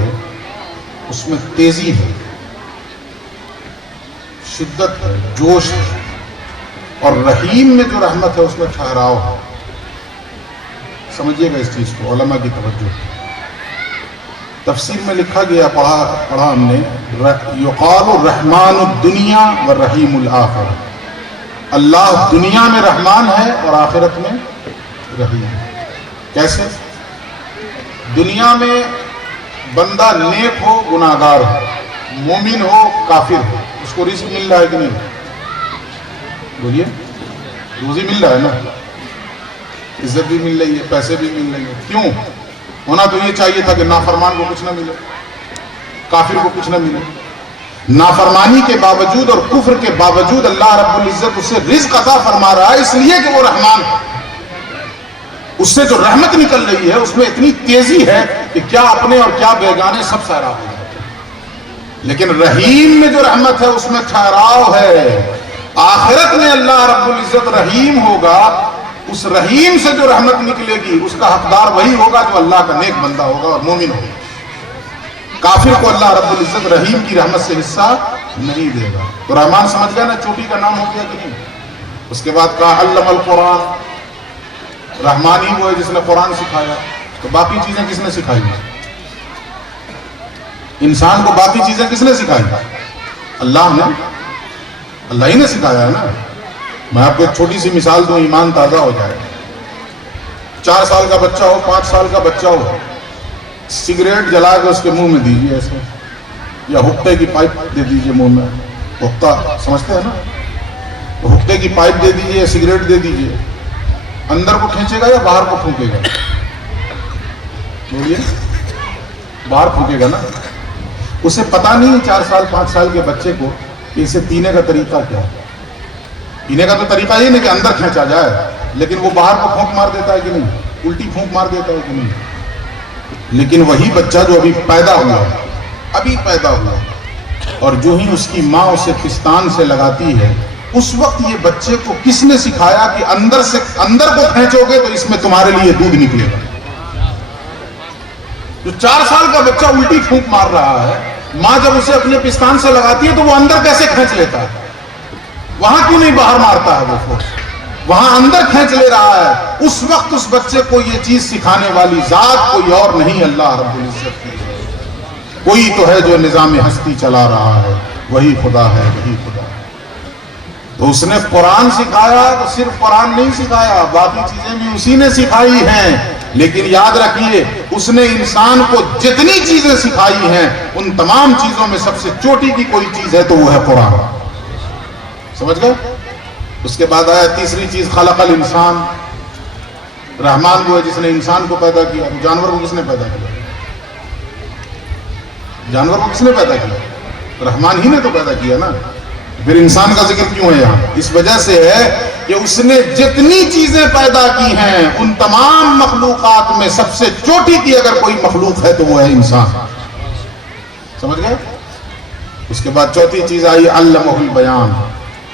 اس میں تیزی ہے، شدت ہے، جوش ہے، اور رحیم میں جو رحمت ہے اس میں ٹھہراؤ ہے۔ سمجھیے گا اس چیز کو، علماء کی توجہ۔ تفسیر میں لکھا گیا، پڑھا ہم نے، یقال رحمان الدنیا والرحیم الآخرہ، اللہ دنیا میں رحمان ہے اور آخرت میں رحیم ہے۔ کیسے؟ دنیا میں بندہ نیک ہو گناہگار ہو، مومن ہو کافر ہو، اس کو رزق مل رہا ہے کہ نہیں؟ بولیے، روزی مل رہا ہے نا، عزت بھی مل رہی ہے، پیسے بھی مل رہی ہے۔ کیوں؟ ہونا تو یہ چاہیے تھا کہ نافرمان کو کچھ نہ ملے، کافر کو کچھ نہ ملے۔ نافرمانی کے باوجود اور کفر کے باوجود اللہ رب العزت اسے رزق عطا فرما رہا ہے، اس لیے کہ وہ رحمان ہے۔ اس سے جو رحمت نکل رہی ہے اس میں اتنی تیزی ہے کہ کیا اپنے اور کیا بیگانے سب سیراب ہو جاتے ہیں۔ لیکن رحیم میں جو رحمت ہے اس میں ٹھہراؤ ہے۔ آخرت میں اللہ رب العزت رحیم ہوگا، اس رحیم سے جو رحمت نکلے گی اس کا حقدار وہی ہوگا جو اللہ کا نیک بندہ ہوگا اور مومن ہوگا۔ کافر کو اللہ رب العزت رحیم کی رحمت سے حصہ نہیں دے گا۔ تو رحمان سمجھ گیا نا چوٹی کا نام ہو گیا کہ نہیں؟ اس کے بعد کہا علم القرآن، رحمان ہی وہ ہے جس نے قرآن سکھایا۔ تو باقی چیزیں کس نے سکھائی؟ انسان کو باقی چیزیں کس نے سکھائی؟ اللہ نے، اللہ ہی نے سکھایا ہے نا۔ میں آپ کو ایک چھوٹی سی مثال دوں، ایمان تازہ ہو جائے۔ 4 سال کا بچہ ہو، 5 سال کا بچہ ہو، سگریٹ جلا کے اس کے منہ میں دیجیے ایسے، یا حقے کی پائپ دے دیجیے منہ میں، حقہ سمجھتے ہیں نا، تو حقے کی پائپ دے دیجیے، سگریٹ دے دیجیے، اندر کو کھینچے گا یا باہر کو پھونکے گا؟ بولیے، باہر پھونکے گا نا۔ اسے پتا نہیں 4 سال 5 سال کے بچے کو کہ اسے پینے کا طریقہ کیا ہے۔ پینے کا تو طریقہ یہ نہیں کہ اندر کھینچا جائے، لیکن وہ باہر کو پھونک مار دیتا ہے کہ نہیں، الٹی پھونک مار دیتا ہے کہ نہیں۔ لیکن وہی بچہ جو ابھی پیدا ہوا، اور جو ہی اس کی ماں اسے پستان سے لگاتی ہے، اس وقت یہ بچے کو کس نے سکھایا کہ اندر کو کھینچو گے تو اس میں تمہارے لیے دودھ نکلے گا؟ جو 4 سال کا بچہ الٹی پھونک مار رہا ہے، ماں جب اسے اپنے پستان سے لگاتی ہے تو وہ اندر کیسے کھینچ لیتا ہے؟ وہاں کیوں نہیں باہر مارتا ہے وہ فورس؟ وہاں اندر کھینچ لے رہا ہے۔ اس وقت اس بچے کو یہ چیز سکھانے والی ذات کوئی اور نہیں، اللہ رب العزت کی ہے۔ کوئی تو ہے جو نظام ہستی چلا رہا ہے، وہی خدا ہے، وہی خدا ہے۔ تو اس نے قرآن سکھایا تو صرف قرآن نہیں سکھایا، باقی چیزیں بھی اسی نے سکھائی ہیں، لیکن یاد رکھیے اس نے انسان کو جتنی چیزیں سکھائی ہیں ان تمام چیزوں میں سب سے چوٹی کی کوئی چیز ہے تو وہ ہے قرآن۔ سمجھ گئے؟ اس کے بعد آیا تیسری چیز، خلق الانسان۔ رحمان وہ ہے جس نے انسان کو پیدا کیا۔ جانور کو کس نے پیدا کیا؟ جانور کو کس نے پیدا کیا؟ رحمان ہی نے تو پیدا کیا نا۔ پھر انسان کا ذکر کیوں ہے یہاں؟ اس وجہ سے ہے کہ اس نے جتنی چیزیں پیدا کی ہیں ان تمام مخلوقات میں سب سے چوٹی کی اگر کوئی مخلوق ہے تو وہ ہے انسان۔ سمجھ گئے؟ اس کے بعد چوتھی چیز آئی علمہ البیان۔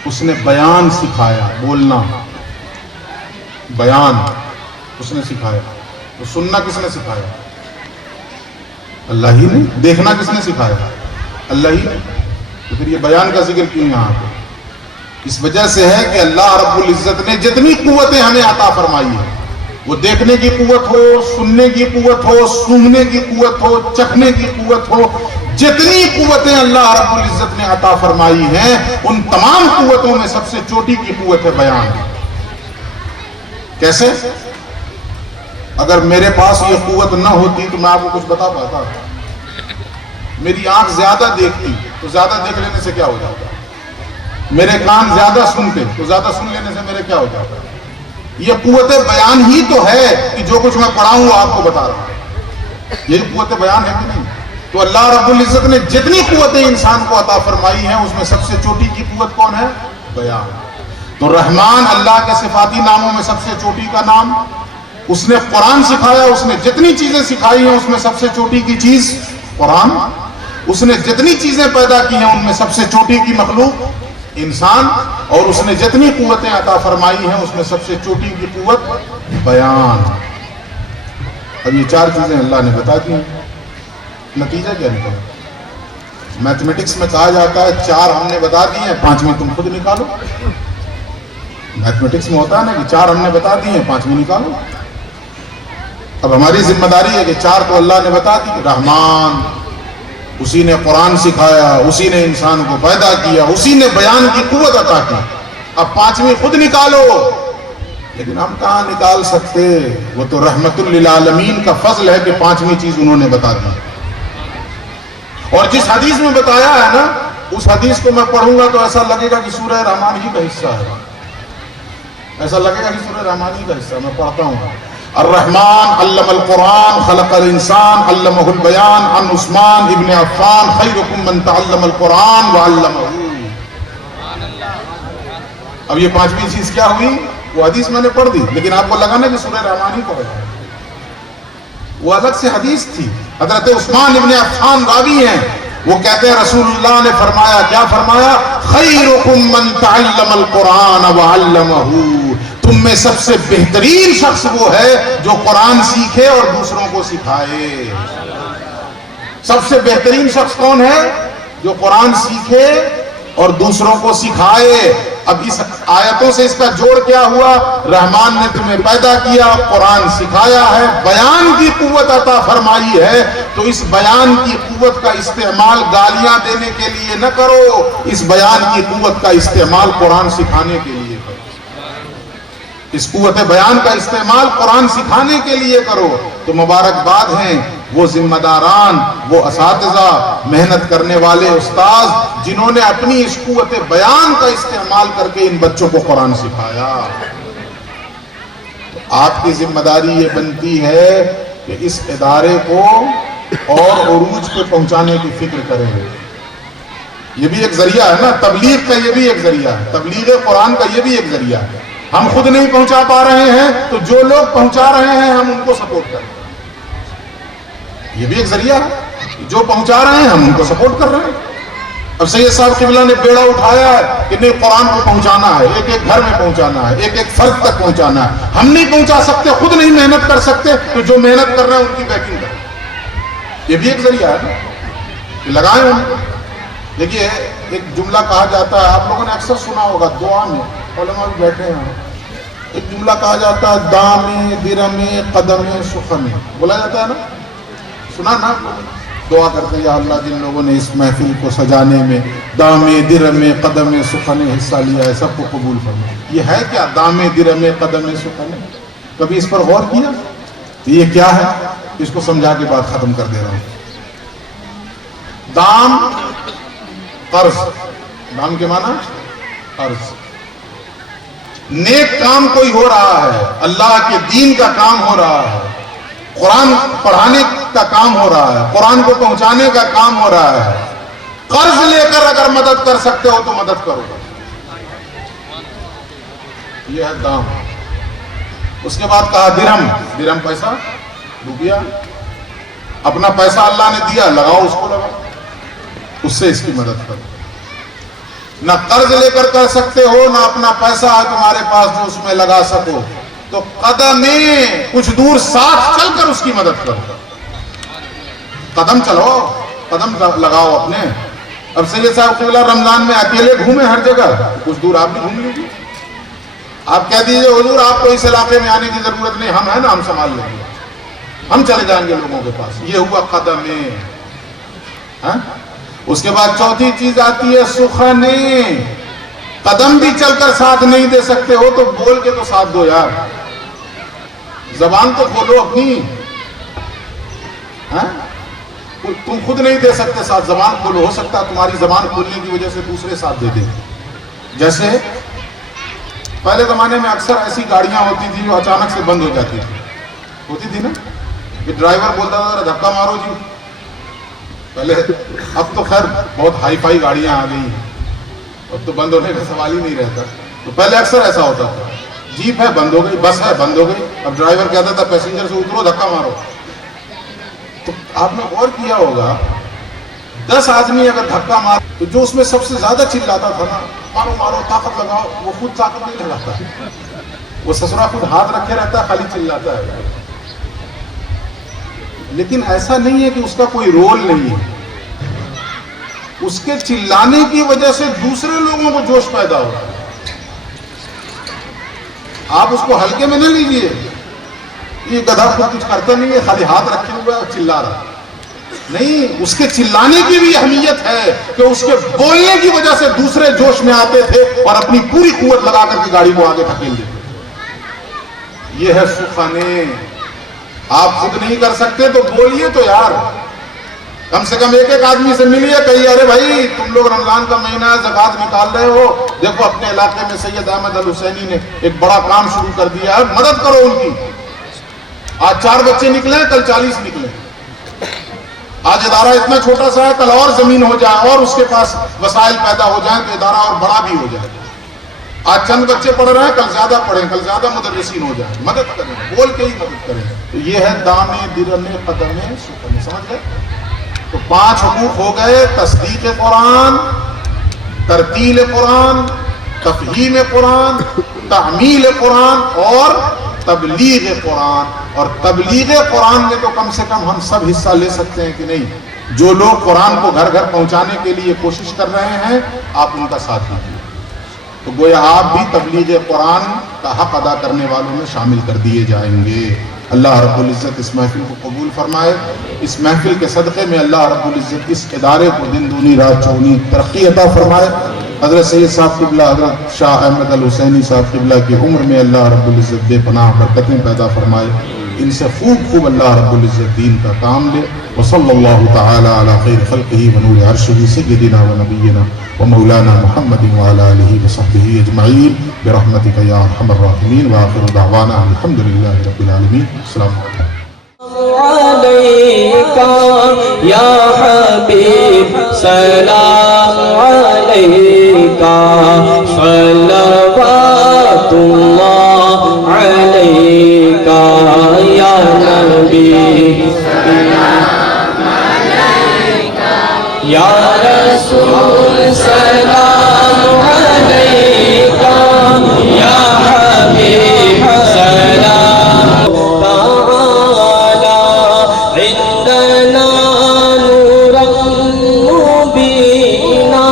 اس نے بیان سکھایا، بولنا، بیان اس نے سکھایا۔ تو سننا کس نے سکھایا؟ اللہ ہی نے۔ دیکھنا کس نے سکھایا؟ اللہ ہی نے۔ تو پھر یہ بیان کا ذکر کیوں یہاں پہ؟ اس وجہ سے ہے کہ اللہ رب العزت نے جتنی قوتیں ہمیں عطا فرمائی ہیں، وہ دیکھنے کی قوت ہو، سننے کی قوت ہو، سونگنے کی قوت ہو، چکھنے کی قوت ہو، جتنی قوتیں اللہ رب العزت نے عطا فرمائی ہیں ان تمام قوتوں میں سب سے چوٹی کی قوت ہے بیان۔ کیسے؟ اگر میرے پاس یہ قوت نہ ہوتی تو میں آپ کو کچھ بتا پاتا؟ میری آنکھ زیادہ دیکھتی تو زیادہ دیکھ لینے سے کیا ہو جاتا؟ میرے کان زیادہ سنتے تو زیادہ سن لینے سے میرے کیا ہو جاتا؟ یہ قوت بیان ہی تو ہے کہ جو کچھ میں پڑھا ہوں آپ کو بتا رہا ہوں۔ یہ قوت بیان ہے کہ نہیں؟ تو اللہ رب العزت نے جتنی قوتیں انسان کو عطا فرمائی ہیں اس میں سب سے چوٹی کی قوت کون ہے؟ بیان۔ تو رحمان اللہ کے صفاتی ناموں میں سب سے چوٹی کا نام۔ اس نے قرآن سکھایا، اس نے جتنی چیزیں سکھائی ہیں اس میں سب سے چوٹی کی چیز قرآن۔ اس نے جتنی چیزیں پیدا کی ہیں ان میں سب سے چوٹی کی مخلوق انسان، اور اس نے جتنی قوتیں عطا فرمائی ہیں اس میں سب سے چوٹی کی قوت بیان۔ اب یہ 4 چیزیں اللہ نے بتا دی ہیں، نتیجہ کیا نکلا؟ میتھمیٹکس میں کہا جاتا ہے 4 ہم نے بتا دی ہیں، 5ویں تم خود نکالو۔ میتھمیٹکس میں ہوتا ہے نا کہ 4 ہم نے بتا دی ہیں، 5ویں نکالو۔ اب ہماری ذمہ داری ہے کہ 4 تو اللہ نے بتا دی، رحمان، اسی نے قرآن سکھایا، اسی نے انسان کو پیدا کیا، اسی نے بیان کی قوت عطا کی، اب 5ویں خود نکالو۔ لیکن ہم کہاں نکال سکتے؟ وہ تو رحمت للعالمین کا فضل ہے کہ 5ویں چیز انہوں نے بتا دی۔ اور جس حدیث میں بتایا ہے نا اس حدیث کو میں پڑھوں گا تو ایسا لگے گا کہ سورہ رحمان ہی کا حصہ ہے، ایسا لگے گا کہ سورہ رحمان ہی کا حصہ ہے۔ میں پڑھتا ہوں، الرحمن علم القرآن خلق الانسان علمہ البیان عن عثمان ابن عفان خیرکم من تعلم القرآن وعلمہ۔ اب یہ 5ویں چیز کیا ہوئی؟ وہ حدیث میں نے پڑھ دی، لیکن آپ کو لگانا کہ سورہ رحمان ہی پڑھا ہے، وہ الگ سے حدیث تھی۔ حضرت عثمان ابن عفان راوی ہیں، وہ کہتے ہیں رسول اللہ نے فرمایا، کیا فرمایا؟ خیرکم من تعلم القرآن وعلمہ، تم میں سب سے بہترین شخص وہ ہے جو قرآن سیکھے اور دوسروں کو سکھائے۔ سب سے بہترین شخص کون ہے؟ جو قرآن سیکھے اور دوسروں کو سکھائے۔ اب اس آیتوں سے اس کا جوڑ کیا ہوا؟ رحمان نے تمہیں پیدا کیا، قرآن سکھایا ہے، بیان کی قوت عطا فرمائی ہے، تو اس بیان کی قوت کا استعمال گالیاں دینے کے لیے نہ کرو، اس بیان کی قوت کا استعمال قرآن سکھانے کے لیے کرو۔ اس قوت بیان کا استعمال قرآن سکھانے کے لیے کرو۔ تو مبارکباد ہیں وہ ذمہ داران، وہ اساتذہ، محنت کرنے والے استاذ جنہوں نے اپنی اس قوت بیان کا استعمال کر کے ان بچوں کو قرآن سکھایا۔ تو آپ کی ذمہ داری یہ بنتی ہے کہ اس ادارے کو اور عروج پہ پہنچانے کی فکر کریں۔ یہ بھی ایک ذریعہ ہے نا، تبلیغ کا یہ بھی ایک ذریعہ ہے، تبلیغ قرآن کا یہ بھی ایک ذریعہ ہے۔ ہم خود نہیں پہنچا پا رہے ہیں تو جو لوگ پہنچا رہے ہیں ہم ان کو سپورٹ کریں، یہ بھی ایک ذریعہ ہے۔ جو پہنچا رہے ہیں ہم ان کو سپورٹ کر رہے ہیں۔ اب سید صاحب قبلہ نے بیڑا اٹھایا ہے کہ نہیں قرآن کو پہنچانا ہے، ایک ایک گھر میں پہنچانا ہے، ایک ایک فرد تک پہنچانا ہے. ہم نہیں پہنچا سکتے، خود نہیں محنت کر سکتے، تو جو محنت کر رہے ہیں ان کی بیکنگ کریں. یہ بھی ایک ذریعہ ہے نا کہ لگائیں ان کو. دیکھیے ایک جملہ کہا جاتا ہے، آپ لوگوں نے اکثر سنا ہوگا، دعا میں علماء بھی بیٹھے ہیں، ایک جملہ کہا جاتا ہے دام درم قدم سخن، بولا جاتا ہے نا، سنا نا. دعا کرتے ہیں یا اللہ جن لوگوں نے اس محفل کو سجانے میں دام درم قدم سخن حصہ لیا ہے سب کو قبول فرما. یہ ہے کیا دام درم قدم سخن؟ کبھی اس پر غور کیا یہ کیا ہے؟ اس کو سمجھا کے بات ختم کر دے رہا ہوں. دام قرض، دام کے معنی قرض. نیک کام کوئی ہو رہا ہے، اللہ کے دین کا کام ہو رہا ہے، قرآن پڑھانے کا کام ہو رہا ہے، قرآن کو پہنچانے کا کام ہو رہا ہے، قرض لے کر اگر مدد کر سکتے ہو تو مدد کرو. یہ ہے دام. اس کے بعد کہا درہم، درہم پیسہ، روپیہ. اپنا پیسہ اللہ نے دیا، لگاؤ اس کو، لگاؤ اس سے اس کی مدد کرو. نہ قرض لے کر سکتے ہو، نہ اپنا پیسہ ہے تمہارے پاس جو اس میں لگا سکو، تو قدمیں کچھ دور ساتھ چل کر اس کی مدد کرو. قدم چلو، قدم لگاؤ اپنے. اب سید صاحب قبلہ رمضان میں اکیلے گھومے ہر جگہ، کچھ دور آپ بھی گھوم لیجیے. آپ کہہ دیجئے حضور آپ کو اس علاقے میں آنے کی ضرورت نہیں، ہم ہیں نا، ہم سنبھال لیں گے، ہم چلے جائیں گے لوگوں کے پاس. یہ ہوا قدمیں. اس کے بعد چوتھی چیز آتی ہے سخنیں. قدم بھی چل کر ساتھ نہیں دے سکتے ہو تو بول کے تو ساتھ دو یار. زبان تو کھولو اپنی. تم خود نہیں دے سکتے ساتھ، زبان کھولو. ہو سکتا ہے تمہاری زبان کھولنے کی وجہ سے دوسرے ساتھ دے دیں. جیسے پہلے زمانے میں اکثر ایسی گاڑیاں ہوتی تھی جو اچانک سے بند ہو جاتی تھی، ہوتی تھی نا، کہ ڈرائیور بولتا تھا دھکا مارو جی پہلے. اب تو خیر بہت ہائی فائی گاڑیاں آ گئی، اب تو بند ہونے کا سوال ہی نہیں رہتا. تو پہلے اکثر ایسا ہوتا تھا، جیپ ہے بند ہو گئی، بس ہے بند ہو گئی، اب ڈرائیور کہتا تھا پیسنجر سے اترو دھکا مارو. تو آپ نے غور کیا ہوگا 10 آدمی اگر دھکا مار تو جو اس میں سب سے زیادہ چلاتا تھا نا، مارو مارو طاقت لگاؤ، وہ خود طاقت نہیں لگاتا، وہ سسرا خود ہاتھ رکھے رہتا ہے، خالی چلاتا ہے. لیکن ایسا نہیں ہے کہ اس کا کوئی رول نہیں ہے. اس کے چلانے کی وجہ سے دوسرے لوگوں کو جوش پیدا ہوتا ہے. آپ اس کو ہلکے میں نہ لیجئے، یہ گدھا خود کچھ کرتا نہیں ہے، خالی ہاتھ رکھے ہوا اور چلا رہا. نہیں، اس کے چلانے کی بھی اہمیت ہے کہ اس کے بولنے کی وجہ سے دوسرے جوش میں آتے تھے اور اپنی پوری قوت لگا کر کے گاڑی کو آگے دھکیل دیتے. یہ ہے سخنیں. آپ خود نہیں کر سکتے تو بولیے تو یار، کم سے کم ایک ایک آدمی سے ملیے، کہیے ارے بھائی تم لوگ رمضان کا مہینہ ہے، زکوٰۃ نکال رہے ہو، دیکھو اپنے علاقے میں سید احمد الحسینی نے ایک بڑا کام شروع کر دیا ہے، مدد کرو ان کی. آج 4 بچے نکلے، کل 40 نکلے. آج ادارہ اتنا چھوٹا سا ہے، کل اور زمین ہو جائے اور اس کے پاس وسائل پیدا ہو جائیں تو ادارہ اور بڑا بھی ہو جائے. آج چند بچے پڑھ رہے ہیں، کل زیادہ پڑھیں، کل زیادہ مدرسین ہو جائیں. مدد کریں، بول کے ہی مدد کریں. تو یہ ہے دام درم قدم سخن. سمجھ گئے؟ تو 5 حقوق ہو گئے: تصدیق قرآن، ترتیل قرآن، تفہیم قرآن، تعمیل قرآن اور تبلیغ قرآن. اور تبلیغ قرآن میں تو کم سے کم ہم سب حصہ لے سکتے ہیں کہ نہیں. جو لوگ قرآن کو گھر گھر پہنچانے کے لیے کوشش کر رہے ہیں، آپ ان کا ساتھ دیجیے. تو گویا آپ بھی تبلیغ قرآن کا حق ادا کرنے والوں میں شامل کر دیے جائیں گے. اللہ رب العزت اس محفل کو قبول فرمائے. اس محفل کے صدقے میں اللہ رب العزت اس ادارے کو دن دونی رات چوگنی ترقی عطا فرمائے. حضرت سید صاحب قبلہ، حضرت شاہ احمد الحسینی صاحب قبلہ کی عمر میں اللہ رب العزت بے پناہ برکتیں پیدا فرمائے. ان سے خوب اللہ رب العزت دین کا کام لے. وصلی اللہ تعالی علی خیر خلقہ ونور عرشہ سیدنا و نبینا و مولانا محمد وعلی آلہ وصحبہ اجمعین برحمتک یا ارحم الراحمین. وآخر دعوانا الحمدللہ رب العالمین. السلام علیکم. علیکہ یا حبیب سلام علیکہ صلوات اللہ علیکہ یا نبی سلام علیکہ یا رسول سلام علیکہ یا حبیب سلام تعالی عندنا نورا مبینا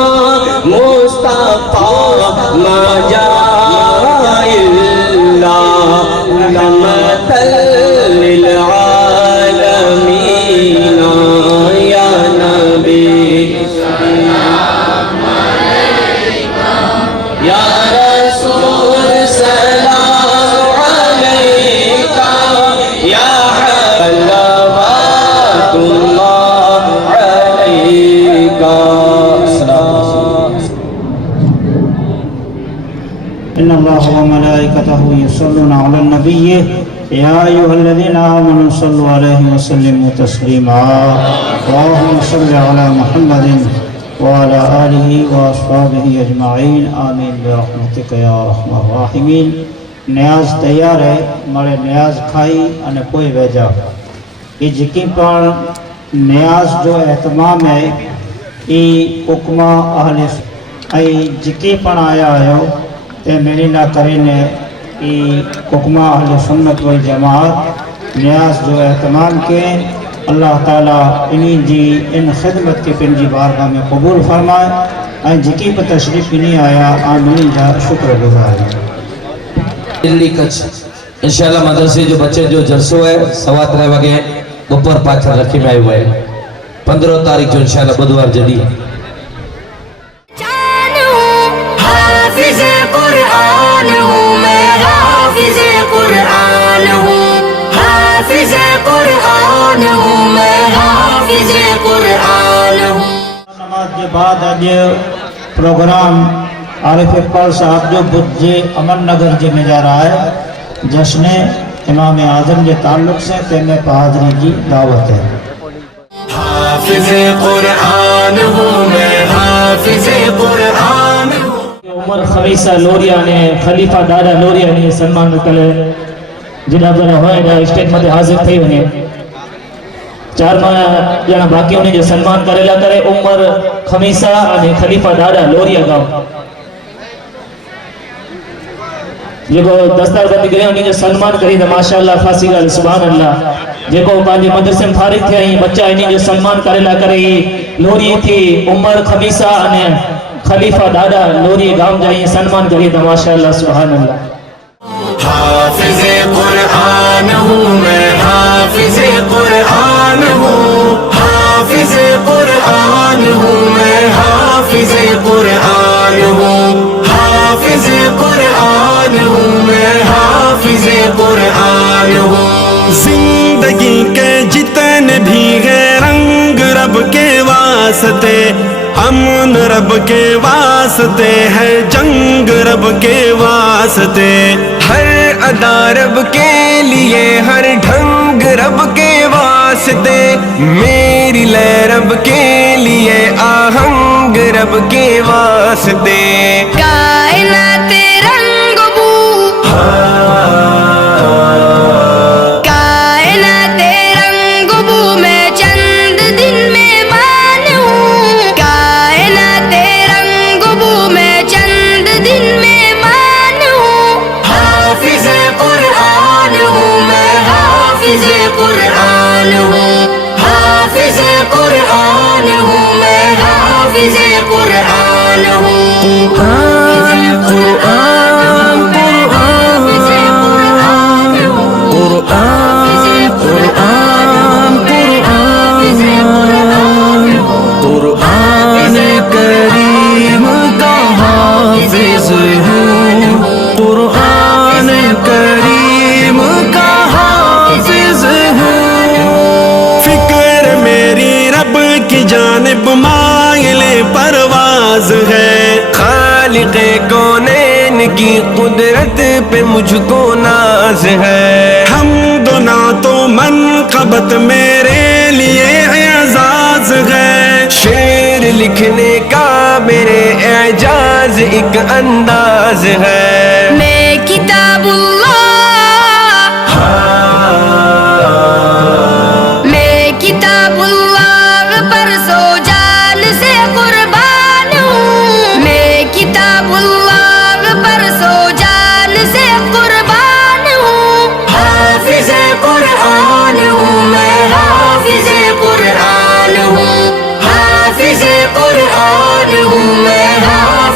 مصطفیٰ ما جاء الا رحمة للعالمین یا نبی یا رسول سلام علیکہ یا صلوات اللہ علیکہ. إن الله وملائكته يصلون على النبي يا أيها الذين آمنوا صلوا عليه وسلموا تسليما. اللهم صل على محمد وعلى آله وأصحابه أجمعين آمين برحمتك يا أرحم الراحمين. نیاز تیار ہے مارے نیاز کھائی انے کوئی ویجا یہ جکی پر نیاز جو اہتمام ہے یہ حکمہ اہل جکی پر آیا ہے تے میری نہ کرینے ای حکمہ اہل سنت و جماعت نیاز جو اہتمام کے اللہ تعالیٰ انہی جی ان خدمت کے پنجی بارگاہ میں قبول فرمائے این جکی پر تشریف نہیں آیا آمین جا شکر گزار. دلی کچھ انشاءاللہ مدرسے جو بچے جو جلسو ہے 3:15 وگے اوپر پاچھا رکھی میں آئے ہوئے 15 تاریخ جو انشاءاللہ بدوار جڑی حافظ قرآن ہوں میں حافظ قرآن ہوں حافظ قرآن ہوں میں حافظ قرآن ہوں. نماز کے بعد آج پروگرام عارف اقبال صاحب جو بدھ جے امن نگر جے میں جا رہا ہے جشن امام اعظم کے تعلق سے تیمے پہادری کی دعوت ہے. حافظ قرآن ہوں میں حافظ قرآن ہوں. عمر خمیسہ لوریا نے خلیفہ دادا لوریا نے سلمان کلے جناب جنا ہوئے نا اسٹیج میں حاضر تھے انہیں 4 ماہ جنا باقی انہیں جو سلمان کریلا کرے عمر خمیسہ نے خلیفہ دادا لوریا گاؤں یہ کو دستار بندی کرے انہیں جو سلمان کری دا ماشاءاللہ خاصی گا سبحان اللہ جے کو پانچے مدرسے میں فارغ تھے ہیں بچہ انہیں جو سلمان کریلا کرے لوری تھی عمر خمیسہ نے خلیفہ دادا لوری گام جائیں سلمان کری دا ماشاءاللہ سبحان اللہ. حافظ قرآن ہوں میں حافظ قرآن ہوں حافظ قرآن ہوں میں حافظ قرآن ہوں حافظ قرآن ہوں میں حافظ قرآن ہوں. زندگی کے جتنے بھی ہیں رنگ رب کے واسطے امن رب کے واسطے ہے جنگ رب کے واسطے ہر ادا رب کے لیے ہر ڈھنگ رب کے واسطے میری لے رب کے لیے آہنگ رب کے واسطے. کائنات رنگ بو کائنات رنگ بو میں چند دن مہمان ہوں کائنات رنگ بو میں چند دن مہمان ہوں. حافظ قرآن ہوں میں حافظ قرآن ہوں حافظ قرآن ہوں میں حافظ قرآن ہوں. قرآن قرآن قرآن قرآن قرآن کریم کا حافظ ہوں قرآن کریم کا حافظ ہوں. فکر میری رب کی جانب مائل پرواز ہے خالق کونین کی قدرت پہ مجھ کو ناز ہے. حمد و نعت و منقبت میرے لیے اعزاز ہے شعر لکھنے کا میرے اعجاز ایک انداز ہے. میں کتاب اللہ میں کتاب اللہ پر سو جان